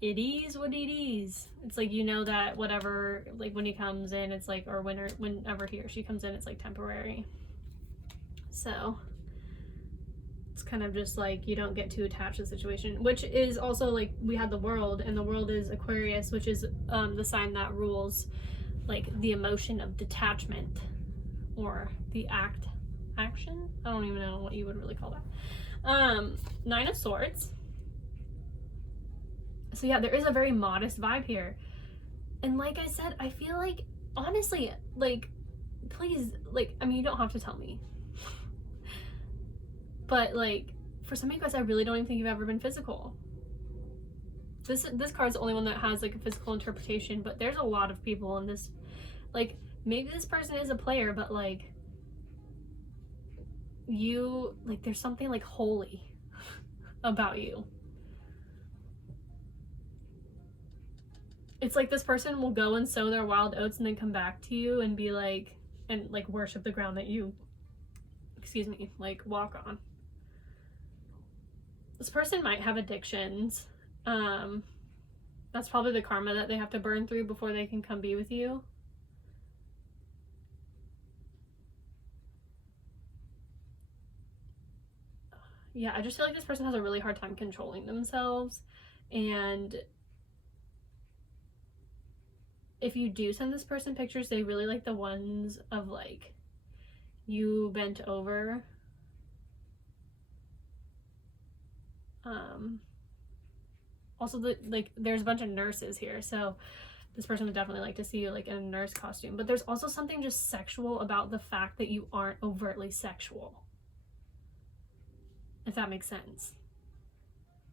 it is what it is. It's like, you know that whatever, like, when he comes in, it's like, or whenever he or she comes in, it's like temporary. So it's kind of just like, you don't get too attached to the situation, which is also, like, we had the World, and the World is Aquarius, which is the sign that rules, like, the emotion of detachment, or the action. I don't even know what you would really call that. 9 of Swords. So yeah, there is a very modest vibe here. And like I said, I feel like, honestly, like, please, like, I mean, you don't have to tell me. But, like, for some of you guys, I really don't even think you've ever been physical. This card's the only one that has, like, a physical interpretation, but there's a lot of people in this, like, maybe this person is a player, but, like, you, like, there's something, like, holy about you. It's like this person will go and sow their wild oats and then come back to you and be like, and like worship the ground that you, excuse me, like walk on. This person might have addictions. That's probably the karma that they have to burn through before they can come be with you. Yeah, I just feel like this person has a really hard time controlling themselves. And if you do send this person pictures, they really like the ones of like you bent over. Also, like there's a bunch of nurses here, so this person would definitely like to see you like in a nurse costume. But there's also something just sexual about the fact that you aren't overtly sexual, if that makes sense.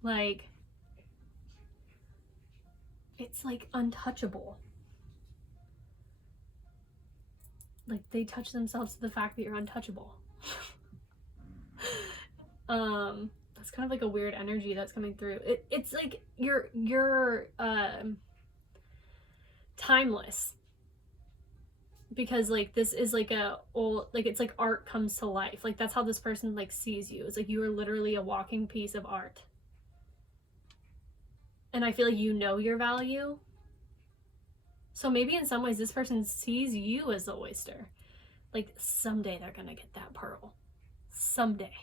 Like, it's like untouchable. Like, they touch themselves to the fact that you're untouchable. That's kind of like a weird energy that's coming through. It's like you're timeless, because like this is like a old, like it's like art comes to life. Like that's how this person like sees you. It's like you are literally a walking piece of art. And I feel like you know your value. So maybe in some ways this person sees you as the oyster. Like someday they're gonna get that pearl. Someday.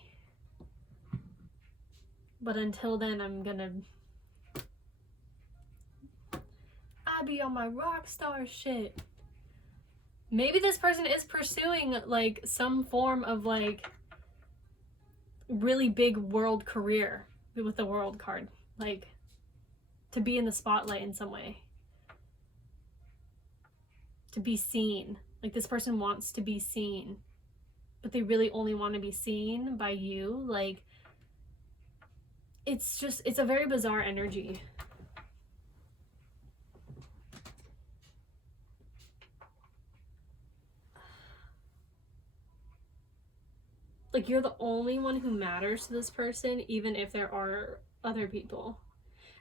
But until then, I be on my rock star shit. Maybe this person is pursuing like some form of like really big world career with the world card. Like to be in the spotlight in some way. To be seen. Like this person wants to be seen. But they really only want to be seen by you. Like it's a very bizarre energy. Like you're the only one who matters to this person, even if there are other people.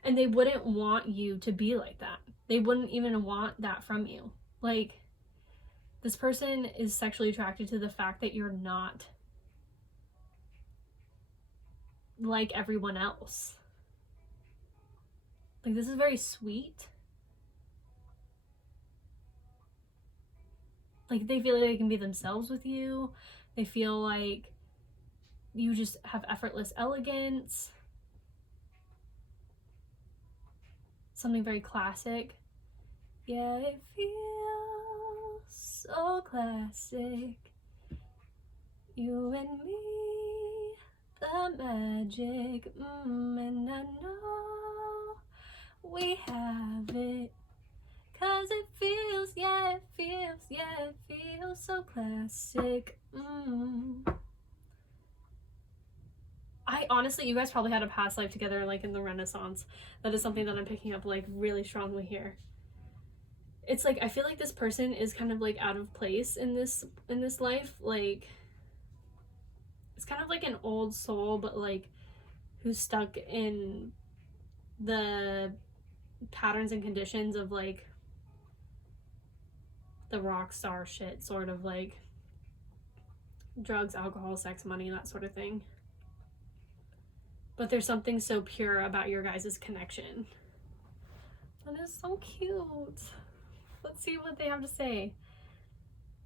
And they wouldn't want you to be like that. They wouldn't even want that from you. Like this person is sexually attracted to the fact that you're not like everyone else. Like this is very sweet. Like they feel like they can be themselves with you. They feel like you just have effortless elegance. Something very classic. Yeah, it feels so classic. You and me, the magic, and I know we have it. 'Cause it feels, yeah, it feels so classic. I honestly, you guys probably had a past life together, like in the Renaissance. That is something that I'm picking up like really strongly here. It's like I feel like this person is kind of like out of place in this life. Like it's kind of like an old soul, but like who's stuck in the patterns and conditions of like the rock star shit, sort of like drugs, alcohol, sex, money, that sort of thing. But there's something so pure about your guys' connection. That is so cute. Let's see what they have to say.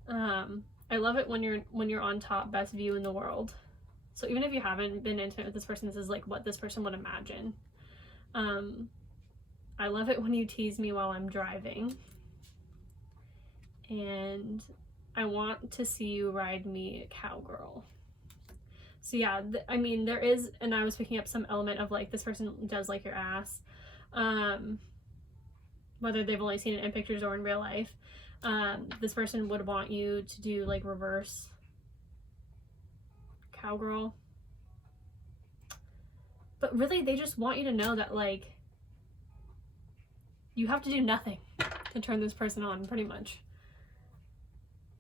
I love it when you're on top, best view in the world. So even if you haven't been intimate with this person, this is like what this person would imagine. I love it when you tease me while I'm driving. And I want to see you ride me, cowgirl. So yeah, I mean, there is, and I was picking up some element of like, this person does like your ass. Whether they've only seen it in pictures or in real life. This person would want you to do like reverse cowgirl. But really, they just want you to know that like, you have to do nothing to turn this person on, pretty much.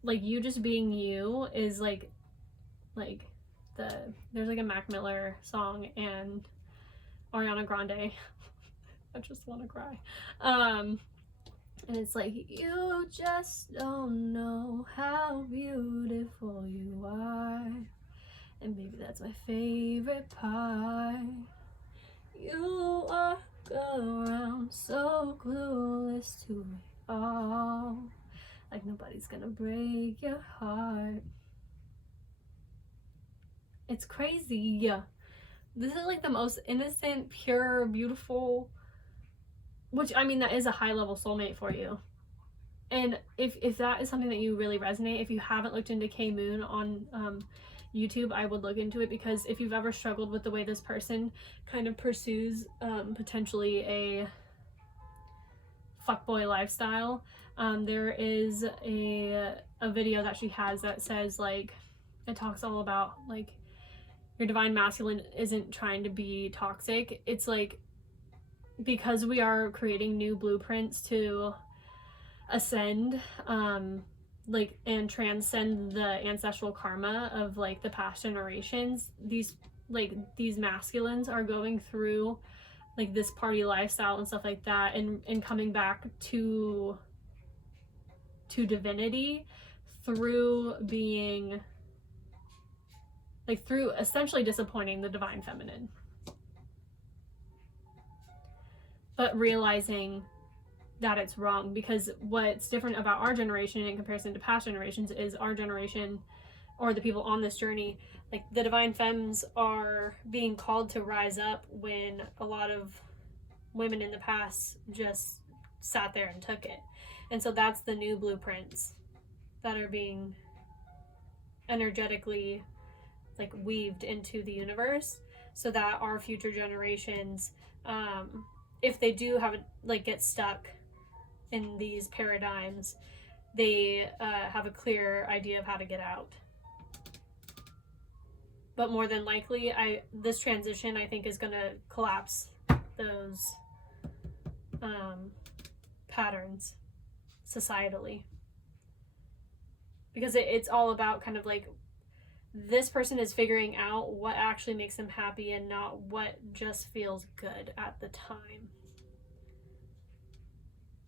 Like, you just being you is like there's like a Mac Miller song and Ariana Grande. I just want to cry. And it's like, you just don't know how beautiful you are. And maybe that's my favorite part. You walk around so clueless to it all. Like nobody's gonna break your heart. It's crazy. This is like the most innocent, pure, beautiful, which, I mean, that is a high level soulmate for you. And if that is something that you really resonate, if you haven't looked into K-Moon on YouTube, I would look into it, because if you've ever struggled with the way this person kind of pursues potentially a fuckboy lifestyle, there is a video that she has that says, like, it talks all about, like, your divine masculine isn't trying to be toxic. It's like, because we are creating new blueprints to ascend, like, and transcend the ancestral karma of, like, the past generations, these masculines are going through, like, this party lifestyle and stuff like that, and coming back to divinity through being, like, through essentially disappointing the divine feminine, but realizing that it's wrong. Because what's different about our generation in comparison to past generations is our generation, or the people on this journey, like, the divine femmes are being called to rise up when a lot of women in the past just sat there and took it. And so that's the new blueprints that are being energetically, like, weaved into the universe, so that our future generations, if they do have like, get stuck in these paradigms, they have a clear idea of how to get out. But more than likely, this transition, I think, is going to collapse those patterns societally, because it's all about kind of like, this person is figuring out what actually makes them happy and not what just feels good at the time.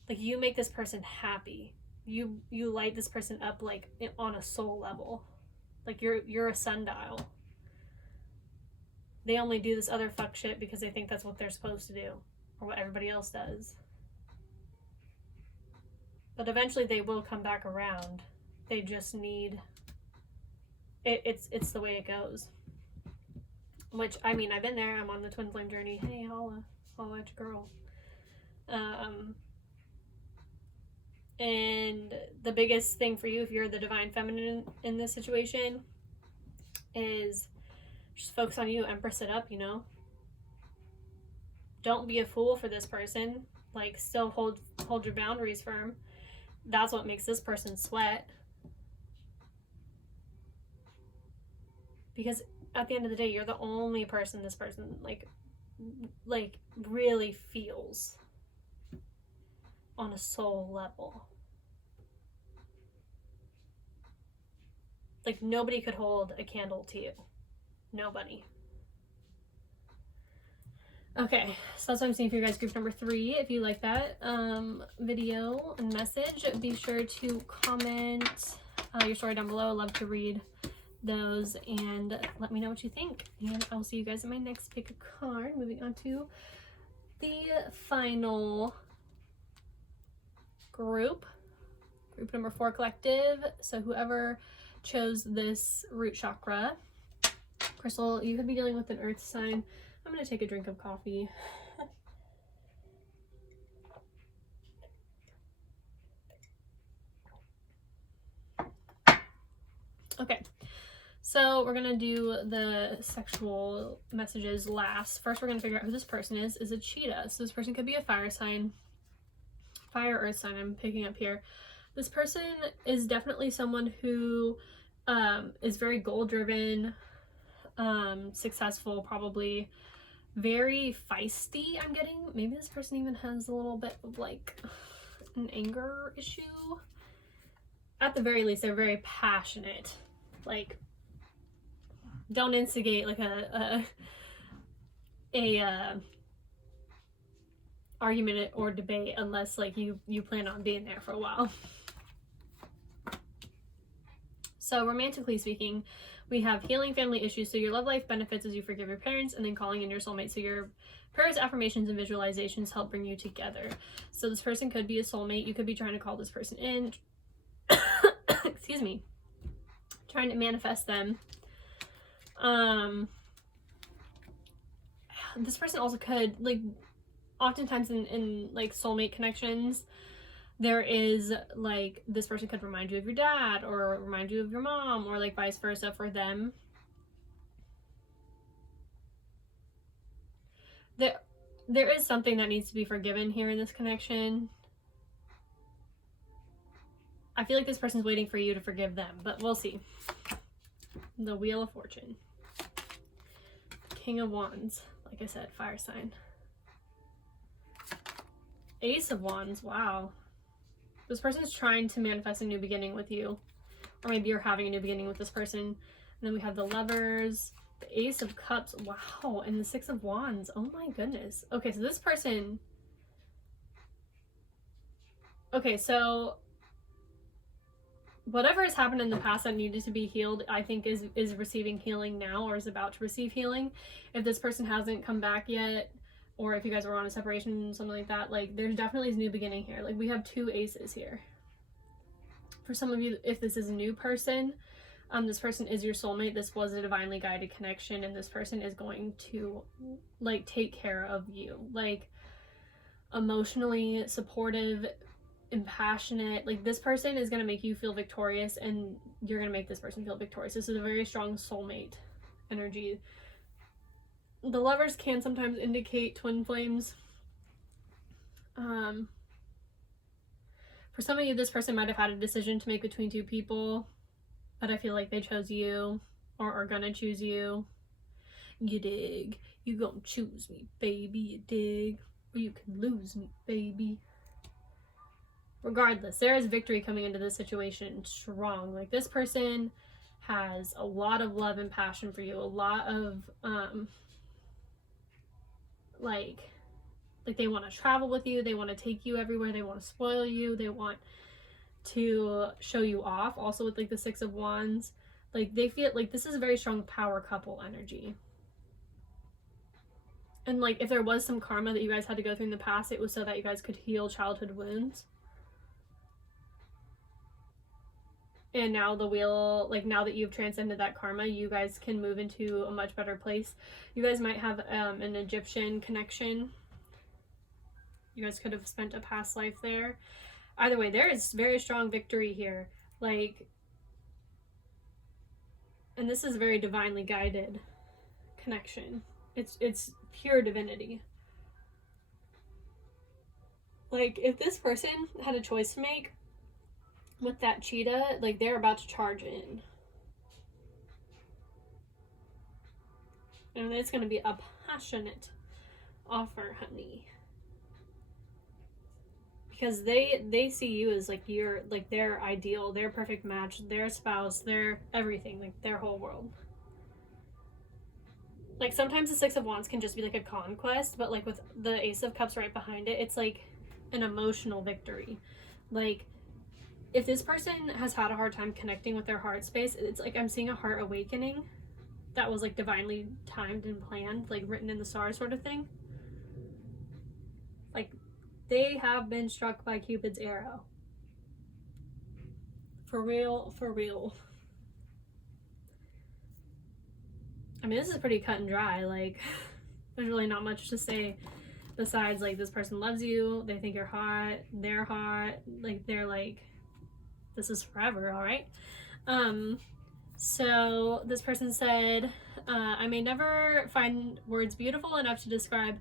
Like, you make this person happy. You light this person up, like, on a soul level. Like, you're a sundial. They only do this other fuck shit because they think that's what they're supposed to do, or what everybody else does. But eventually they will come back around. They just need... It's the way it goes. Which, I mean, I've been there. I'm on the Twinflame journey. Hey, holla at your girl. And the biggest thing for you, if you're the divine feminine in this situation, is just focus on you. Empress it up, you know? Don't be a fool for this person. Like, still hold your boundaries firm. That's what makes this person sweat. Because at the end of the day, you're the only person this person, like really feels on a soul level. Like, nobody could hold a candle to you. Nobody. Okay, so that's what I'm seeing for you guys, group number 3. If you like that video and message, be sure to comment your story down below. I love to read those, and let me know what you think. And I'll see you guys in my next pick a card. Moving on to the final group number 4, collective. So whoever chose this root chakra, Crystal, you could be dealing with an earth sign. I'm gonna take a drink of coffee. Okay, so we're gonna do the sexual messages last. First, we're gonna figure out who this person is. Is a cheetah. So this person could be a fire sign, fire earth sign I'm picking up here. This person is definitely someone who is very goal driven, successful, probably very feisty. I'm getting, maybe this person even has a little bit of like an anger issue. At the very least, they're very passionate. Like, don't instigate like a argument or debate unless like you plan on being there for a while. So romantically speaking, we have healing family issues. So your love life benefits as you forgive your parents, and then calling in your soulmate. So your prayers, affirmations, and visualizations help bring you together. So this person could be a soulmate. You could be trying to call this person in. Excuse me. Trying to manifest them. This person also could, like, oftentimes in like soulmate connections, there is like this person could remind you of your dad or remind you of your mom, or like vice versa for them. There is something that needs to be forgiven here in this connection. I feel like this person's waiting for you to forgive them, but we'll see. The Wheel of Fortune. King of Wands. Like I said, fire sign. Ace of Wands. Wow. This person's trying to manifest a new beginning with you. Or maybe you're having a new beginning with this person. And then we have the Lovers. The Ace of Cups. Wow. And the Six of Wands. Oh my goodness. Okay, so this person... Okay, so... whatever has happened in the past that needed to be healed, I think is receiving healing now, or is about to receive healing. If this person hasn't come back yet, or if you guys were on a separation, something like that, like there's definitely a new beginning here. Like we have two aces here. For some of you, if this is a new person, this person is your soulmate. This was a divinely guided connection, and this person is going to like take care of you, like emotionally supportive and passionate. Like this person is going to make you feel victorious, and you're going to make this person feel victorious. This is a very strong soulmate energy. The Lovers can sometimes indicate twin flames. For some of you, this person might have had a decision to make between two people, but I feel like they chose you, or are gonna choose you. You dig? You gonna choose me, baby, you dig? Or you can lose me, baby. Regardless, there is victory coming into this situation strong. Like this person has a lot of love and passion for you, a lot of like they want to travel with you, they want to take you everywhere, they want to spoil you, they want to show you off. Also with like the Six of Wands, like they feel like this is a very strong power couple energy. And like if there was some karma that you guys had to go through in the past, it was so that you guys could heal childhood wounds. And now the wheel, like now that you've transcended that karma, you guys can move into a much better place. You guys might have an Egyptian connection. You guys could have spent a past life there. Either way, there is very strong victory here. Like, and this is a very divinely guided connection. It's pure divinity. Like, if this person had a choice to make with that cheetah, like they're about to charge in. And it's going to be a passionate offer, honey. Because they see you as like you're like their ideal, their perfect match, their spouse, their everything, like their whole world. Like sometimes the Six of Wands can just be like a conquest, but like with the Ace of Cups right behind it, it's like an emotional victory. Like if this person has had a hard time connecting with their heart space, it's like I'm seeing a heart awakening that was like divinely timed and planned, like written in the stars sort of thing. Like they have been struck by Cupid's arrow. For real, for real. I mean, this is pretty cut and dry. Like there's really not much to say besides like this person loves you, they think you're hot, they're hot, like they're like, this is forever, all right? So this person said, I may never find words beautiful enough to describe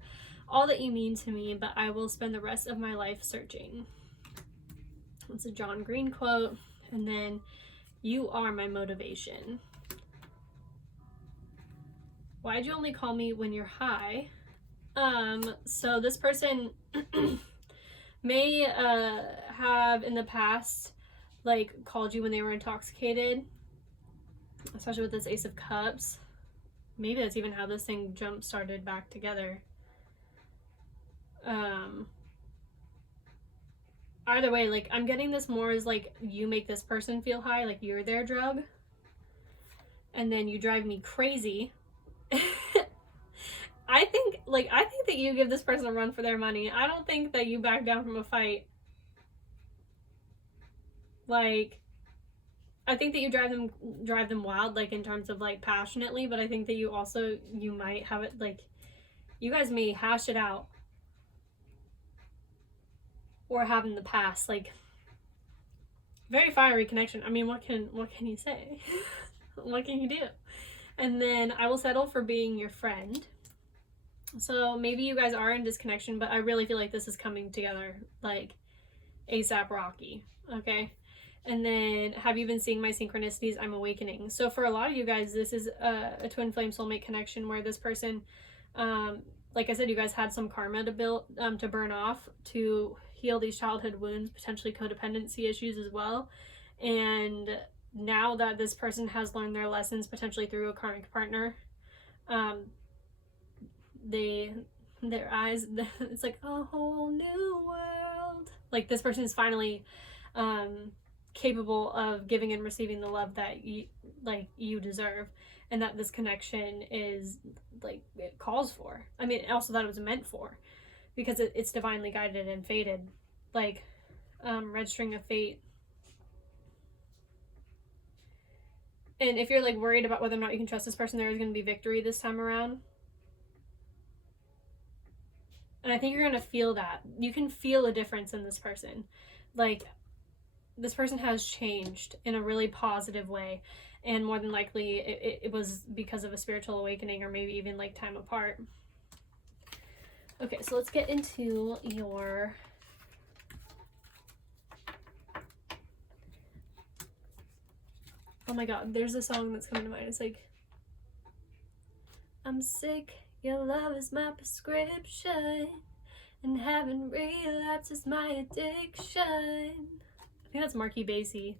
all that you mean to me, but I will spend the rest of my life searching. It's a John Green quote. And then, you are my motivation. Why'd you only call me when you're high? So this person may have in the past like called you when they were intoxicated, especially with this Ace of Cups. Maybe that's even how this thing jump started back together. Either way, like, I'm getting this more as, like, you make this person feel high, like you're their drug, and then you drive me crazy. I think that you give this person a run for their money. I don't think that you back down from a fight. Like, I think that you drive them wild, like, in terms of, like, passionately, but I think that you might have it, like, you guys may hash it out. Or have in the past, like, very fiery connection. I mean, what can you say? What can you do? And then I will settle for being your friend. So maybe you guys are in disconnection, but I really feel like this is coming together, like, ASAP Rocky, okay? And then, have you been seeing my synchronicities? I'm awakening. So for a lot of you guys, this is a twin flame soulmate connection where this person, like I said, you guys had some karma to burn off to heal these childhood wounds, potentially codependency issues as well. And now that this person has learned their lessons, potentially through a karmic partner, their eyes, it's like a whole new world. Like, this person is finally capable of giving and receiving the love that you deserve, and that this connection is, like, it calls for. I mean, also that it was meant for, because it's divinely guided and fated, like, red string of fate. And if you're, like, worried about whether or not you can trust this person, there is going to be victory this time around. And I think you're going to feel that. You can feel a difference in this person. Like, this person has changed in a really positive way. And more than likely, it was because of a spiritual awakening, or maybe even, like, time apart. Okay, so let's get into your... Oh my god, there's a song that's coming to mind. It's like, I'm sick, your love is my prescription, and having relapse is my addiction. I think that's Marky Basie.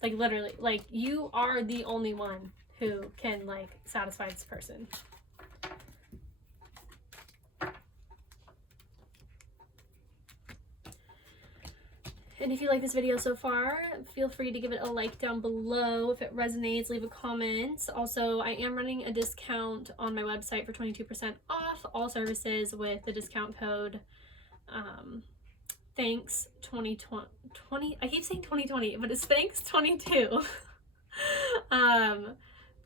Like, literally, like, you are the only one who can, like, satisfy this person. And if you like this video so far, feel free to give it a like down below. If it resonates, leave a comment. Also, I am running a discount on my website for 22% off all services with the discount code thanks 2020. I keep saying 2020, but it's thanks 22.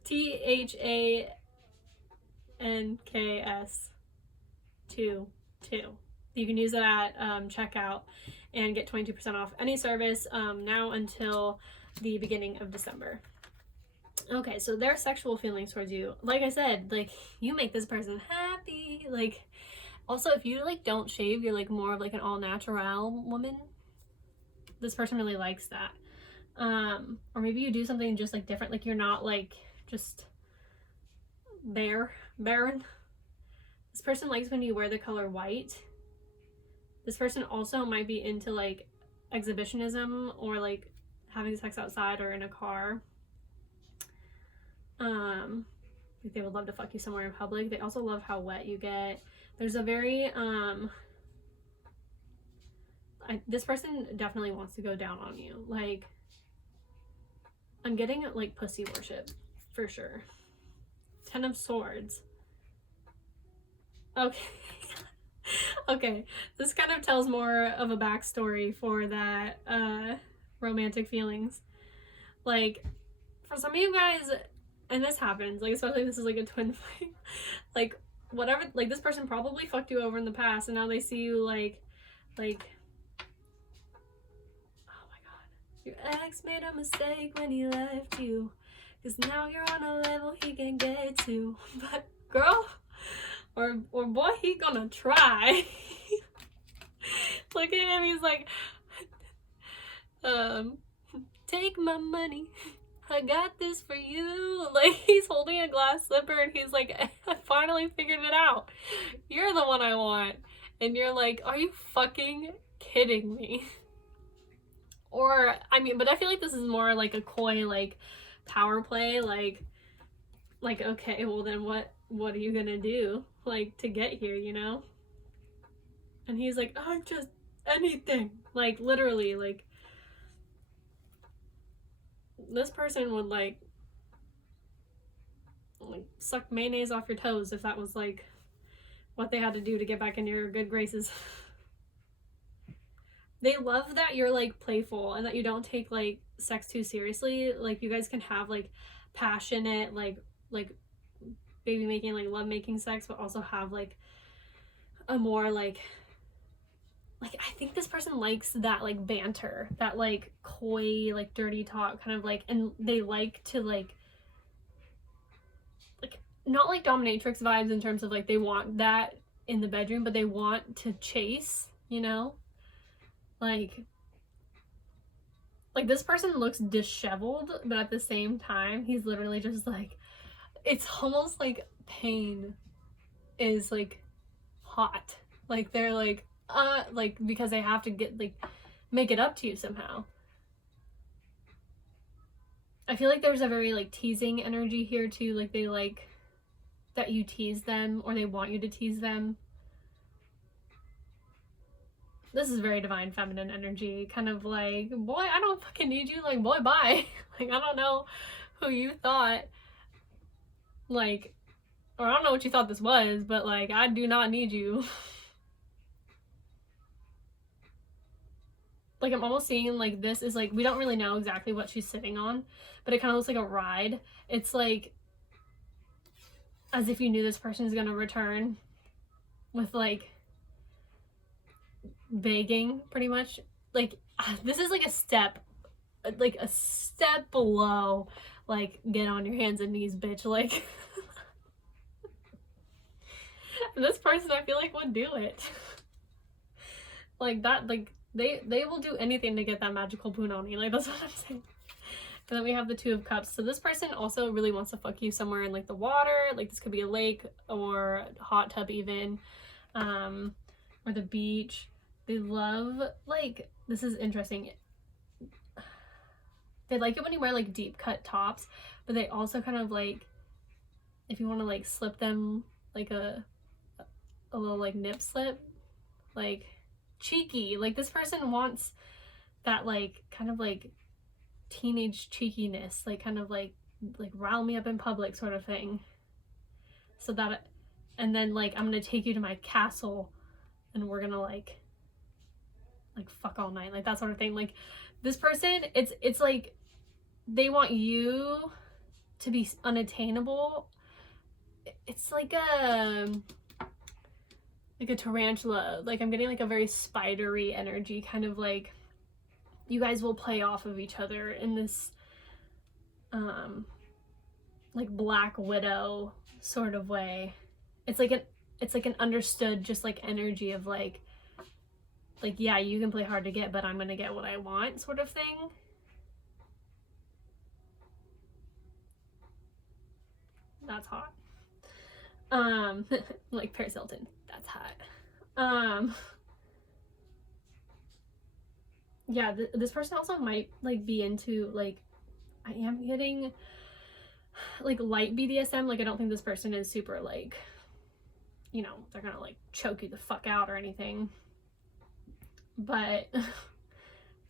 THANKS 22. You can use it at checkout and get 22% off any service now until the beginning of December. Okay, so their sexual feelings towards you, like I said, like, you make this person happy. Like, also, if you, like, don't shave, you're, like, more of, like, an all-natural woman. This person really likes that. Or maybe you do something just, like, different. Like, you're not, like, just barren. This person likes when you wear the color white. This person also might be into, like, exhibitionism, or, like, having sex outside or in a car. Like, they would love to fuck you somewhere in public. They also love how wet you get. There's a very, this person definitely wants to go down on you. Like, I'm getting, like, pussy worship, for sure. 10 of Swords. Okay. Okay, this kind of tells more of a backstory for that romantic feelings. Like, for some of you guys, and this happens, like, especially if this is, like, a twin flame, like, whatever, like, this person probably fucked you over in the past, and now they see you, like, oh my god, your ex made a mistake when he left you, because now you're on a level he can get to, but girl, or boy, he gonna try. Look at him, he's like, take my money, I got this for you. Like, he's holding a glass slipper and he's like, I finally figured it out. You're the one I want. And you're like, are you fucking kidding me? Or, I mean, but I feel like this is more like a coy, like, power play. Like, okay, well then what what are you gonna do, like, to get here, you know? And he's like, I'm just anything. Like, literally, like, this person would, like suck mayonnaise off your toes if that was, like, what they had to do to get back in your good graces. They love that you're, like, playful and that you don't take, like, sex too seriously. Like, you guys can have, like, passionate, like baby making, like, love making sex, but also have, like, a more, like, I think this person likes that, like, banter, that, like, coy, like, dirty talk kind of, like, and they like to, like, not like dominatrix vibes in terms of, like, they want that in the bedroom, but they want to chase, you know? Like this person looks disheveled, but at the same time, he's literally just, like, it's almost like pain is, like, hot. Like, they're, like, because they have to get, like, make it up to you somehow. I feel like there's a very, like, teasing energy here, too. Like, they like that you tease them, or they want you to tease them. This is very divine feminine energy, kind of like, boy, I don't fucking need you, like, boy, bye. Like, I don't know who you thought, like, or I don't know what you thought this was, but, like, I do not need you. Like, I'm almost seeing, like, this is, like, we don't really know exactly what she's sitting on, but it kind of looks like a ride. It's, like, as if you knew this person is gonna return with, like, begging, pretty much. Like, this is, like, a step below, like, get on your hands and knees, bitch, like. This person, I feel like, would do it. Like, that, like, they will do anything to get that magical punani. Like, that's what I'm saying. And then we have the Two of Cups. So this person also really wants to fuck you somewhere in, like, the water. Like, this could be a lake or a hot tub even. Or the beach. They love, like, this is interesting. They like it when you wear, like, deep cut tops. But they also kind of, like, if you want to, like, slip them, like, a little, like, nip slip. Like, cheeky. Like, this person wants that, like, kind of, like, teenage cheekiness, like, kind of like rile me up in public sort of thing. So that, and then, like, I'm gonna take you to my castle and we're gonna like fuck all night, like, that sort of thing. Like, this person, it's like they want you to be unattainable. It's like a tarantula. Like, I'm getting, like, a very spidery energy, kind of like you guys will play off of each other in this like, Black Widow sort of way. It's like an understood, just, like, energy of like yeah, you can play hard to get, but I'm gonna get what I want, sort of thing. That's hot. Like Paris Hilton, that's hot. Yeah, this person also might, like, be into, like, I am getting, like, light BDSM. Like, I don't think this person is super, like, you know, they're gonna, like, choke you the fuck out or anything. But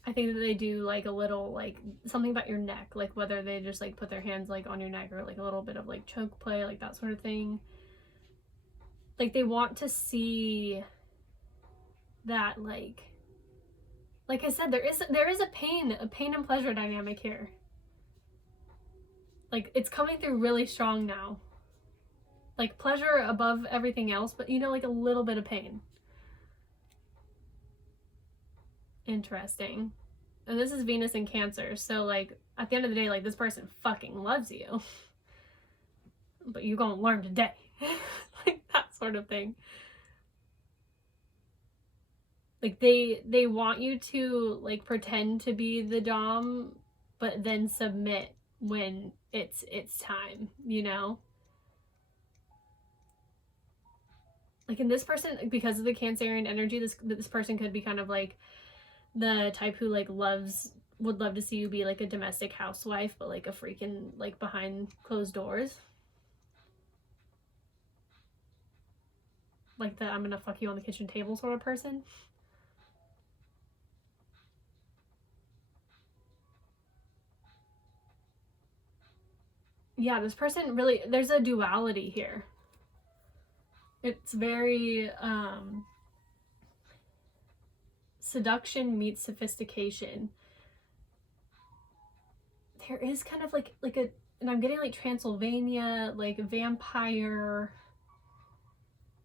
I think that they do, like, a little, like, something about your neck. Like, whether they just, like, put their hands, like, on your neck, or, like, a little bit of, like, choke play, like, that sort of thing. Like, they want to see that, like I said, there is a pain and pleasure dynamic here. Like, it's coming through really strong now. Like, pleasure above everything else, but, you know, like, a little bit of pain. Interesting. And this is Venus in Cancer, so, like, at the end of the day, like, this person fucking loves you. But you gonna learn today. Like, that sort of thing. Like, they want you to, like, pretend to be the dom, but then submit when it's time, you know? Like, in this person, because of the Cancerian energy, this person could be kind of, like, the type who, like, would love to see you be, like, a domestic housewife, but, like, a freaking, like, behind closed doors. like the I'm gonna fuck you on the kitchen table sort of person. Yeah, this person really, there's a duality here. It's very seduction meets sophistication. There is kind of like a, and I'm getting like Transylvania, like vampire,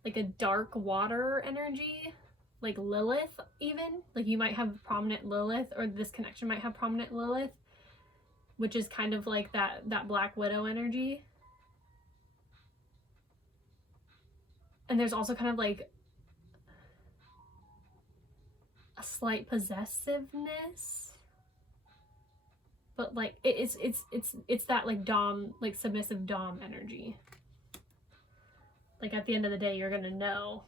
like a dark water energy, like Lilith even. Like you might have prominent Lilith, or this connection might have prominent Lilith, which is kind of like that Black Widow energy. And there's also kind of like a slight possessiveness, but like it's that like dom, like submissive dom energy. Like at the end of the day, you're gonna know,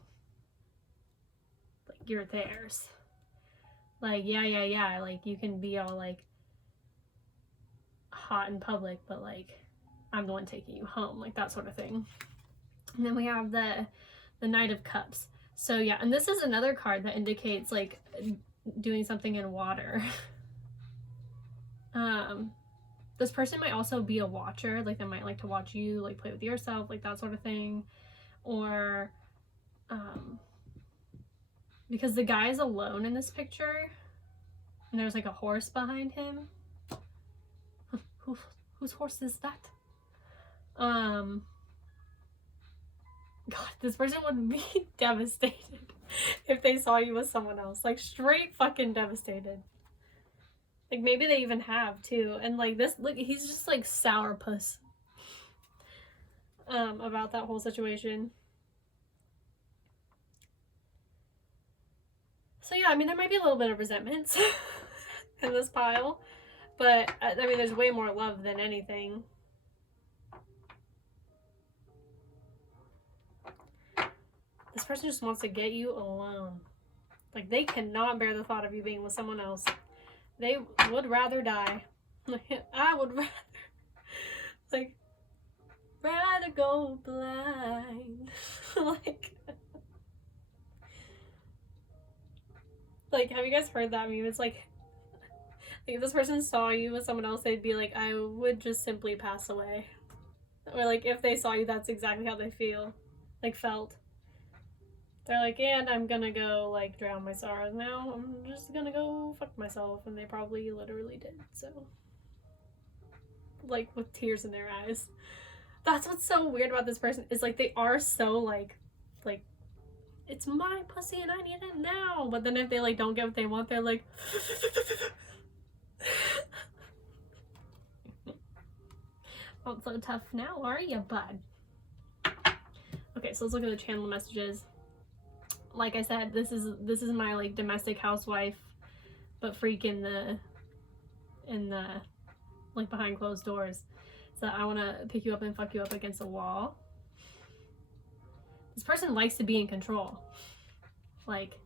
like you're theirs. Like yeah, like you can be all like hot in public, but like I'm the one taking you home, like that sort of thing. And then we have the Knight of Cups. So yeah, and this is another card that indicates like doing something in water. This person might also be a watcher, like they might like to watch you like play with yourself, like that sort of thing. Or because the guy is alone in this picture and there's like a horse behind him. Whose horse is that? God, this person would be devastated if they saw you with someone else. Like straight fucking devastated. Like maybe they even have too. And like this, look, he's just like sourpuss about that whole situation. So yeah, I mean there might be a little bit of resentment in this pile, but I mean there's way more love than anything. This person just wants to get you alone. Like they cannot bear the thought of you being with someone else. They would rather die. I would rather go blind. like have you guys heard that meme? It's like if this person saw you with someone else, they'd be like, I would just simply pass away. Or like if they saw you, that's exactly how they felt. They're like, and I'm gonna go like drown my sorrows now. I'm just gonna go fuck myself. And they probably literally did. So like with tears in their eyes. That's what's so weird about this person is like they are so like it's my pussy and I need it now. But then if they like don't get what they want, they're like not so tough now, are you, bud? Okay, so let's look at the channel messages. Like I said, this is my like domestic housewife, but freak in the like behind closed doors. So I want to pick you up and fuck you up against a wall. This person likes to be in control, like,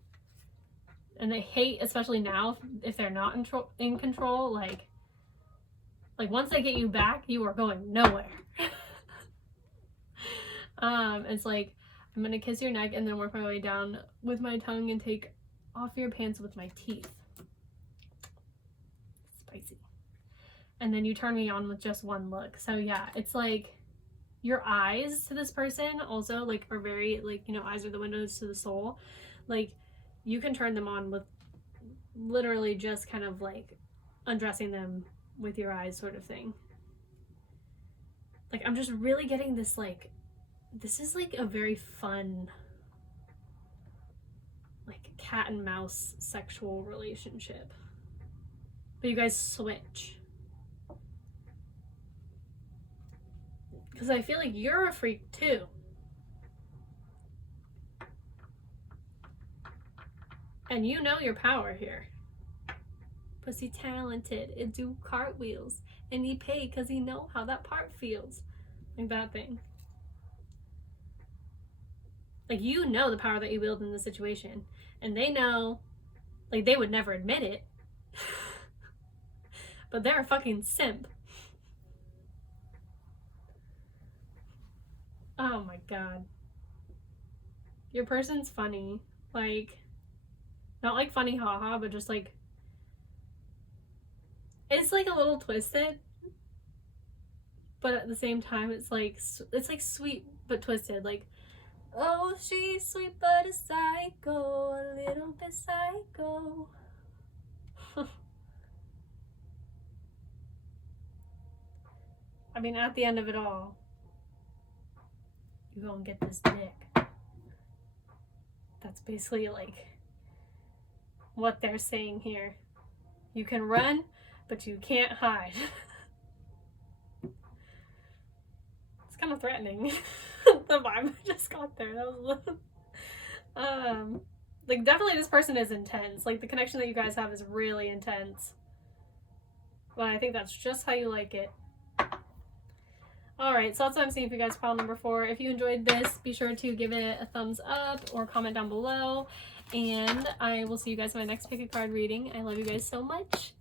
and they hate, especially now, if they're not in control. Like once they get you back, you are going nowhere. It's like, I'm gonna kiss your neck and then work my way down with my tongue and take off your pants with my teeth. Spicy. And then you turn me on with just one look. So yeah, it's like your eyes to this person also like are very like, you know, eyes are the windows to the soul. Like you can turn them on with literally just kind of like undressing them with your eyes sort of thing. Like I'm just really getting this like, this is like a very fun like cat and mouse sexual relationship. But you guys switch. Because I feel like you're a freak too. And you know your power here. Pussy talented, it do cartwheels. And he pay because he know how that part feels. Like that thing. Like you know the power that you wield in the situation. And they know, like they would never admit it. But they're a fucking simp. Oh my god. Your person's funny. Like, not like funny haha, but just like, it's like a little twisted, but at the same time it's like sweet but twisted. Like, oh, she's sweet but a psycho, a little bit psycho. I mean, at the end of it all, you go and get this dick. That's basically like what they're saying here. You can run, but you can't hide. It's kind of threatening. The vibe I just got there. That was like, definitely this person is intense. Like, the connection that you guys have is really intense. But I think that's just how you like it. Alright, so that's what I'm seeing for you guys, pile number 4. If you enjoyed this, be sure to give it a thumbs up or comment down below. And I will see you guys in my next pick a card reading. I love you guys so much.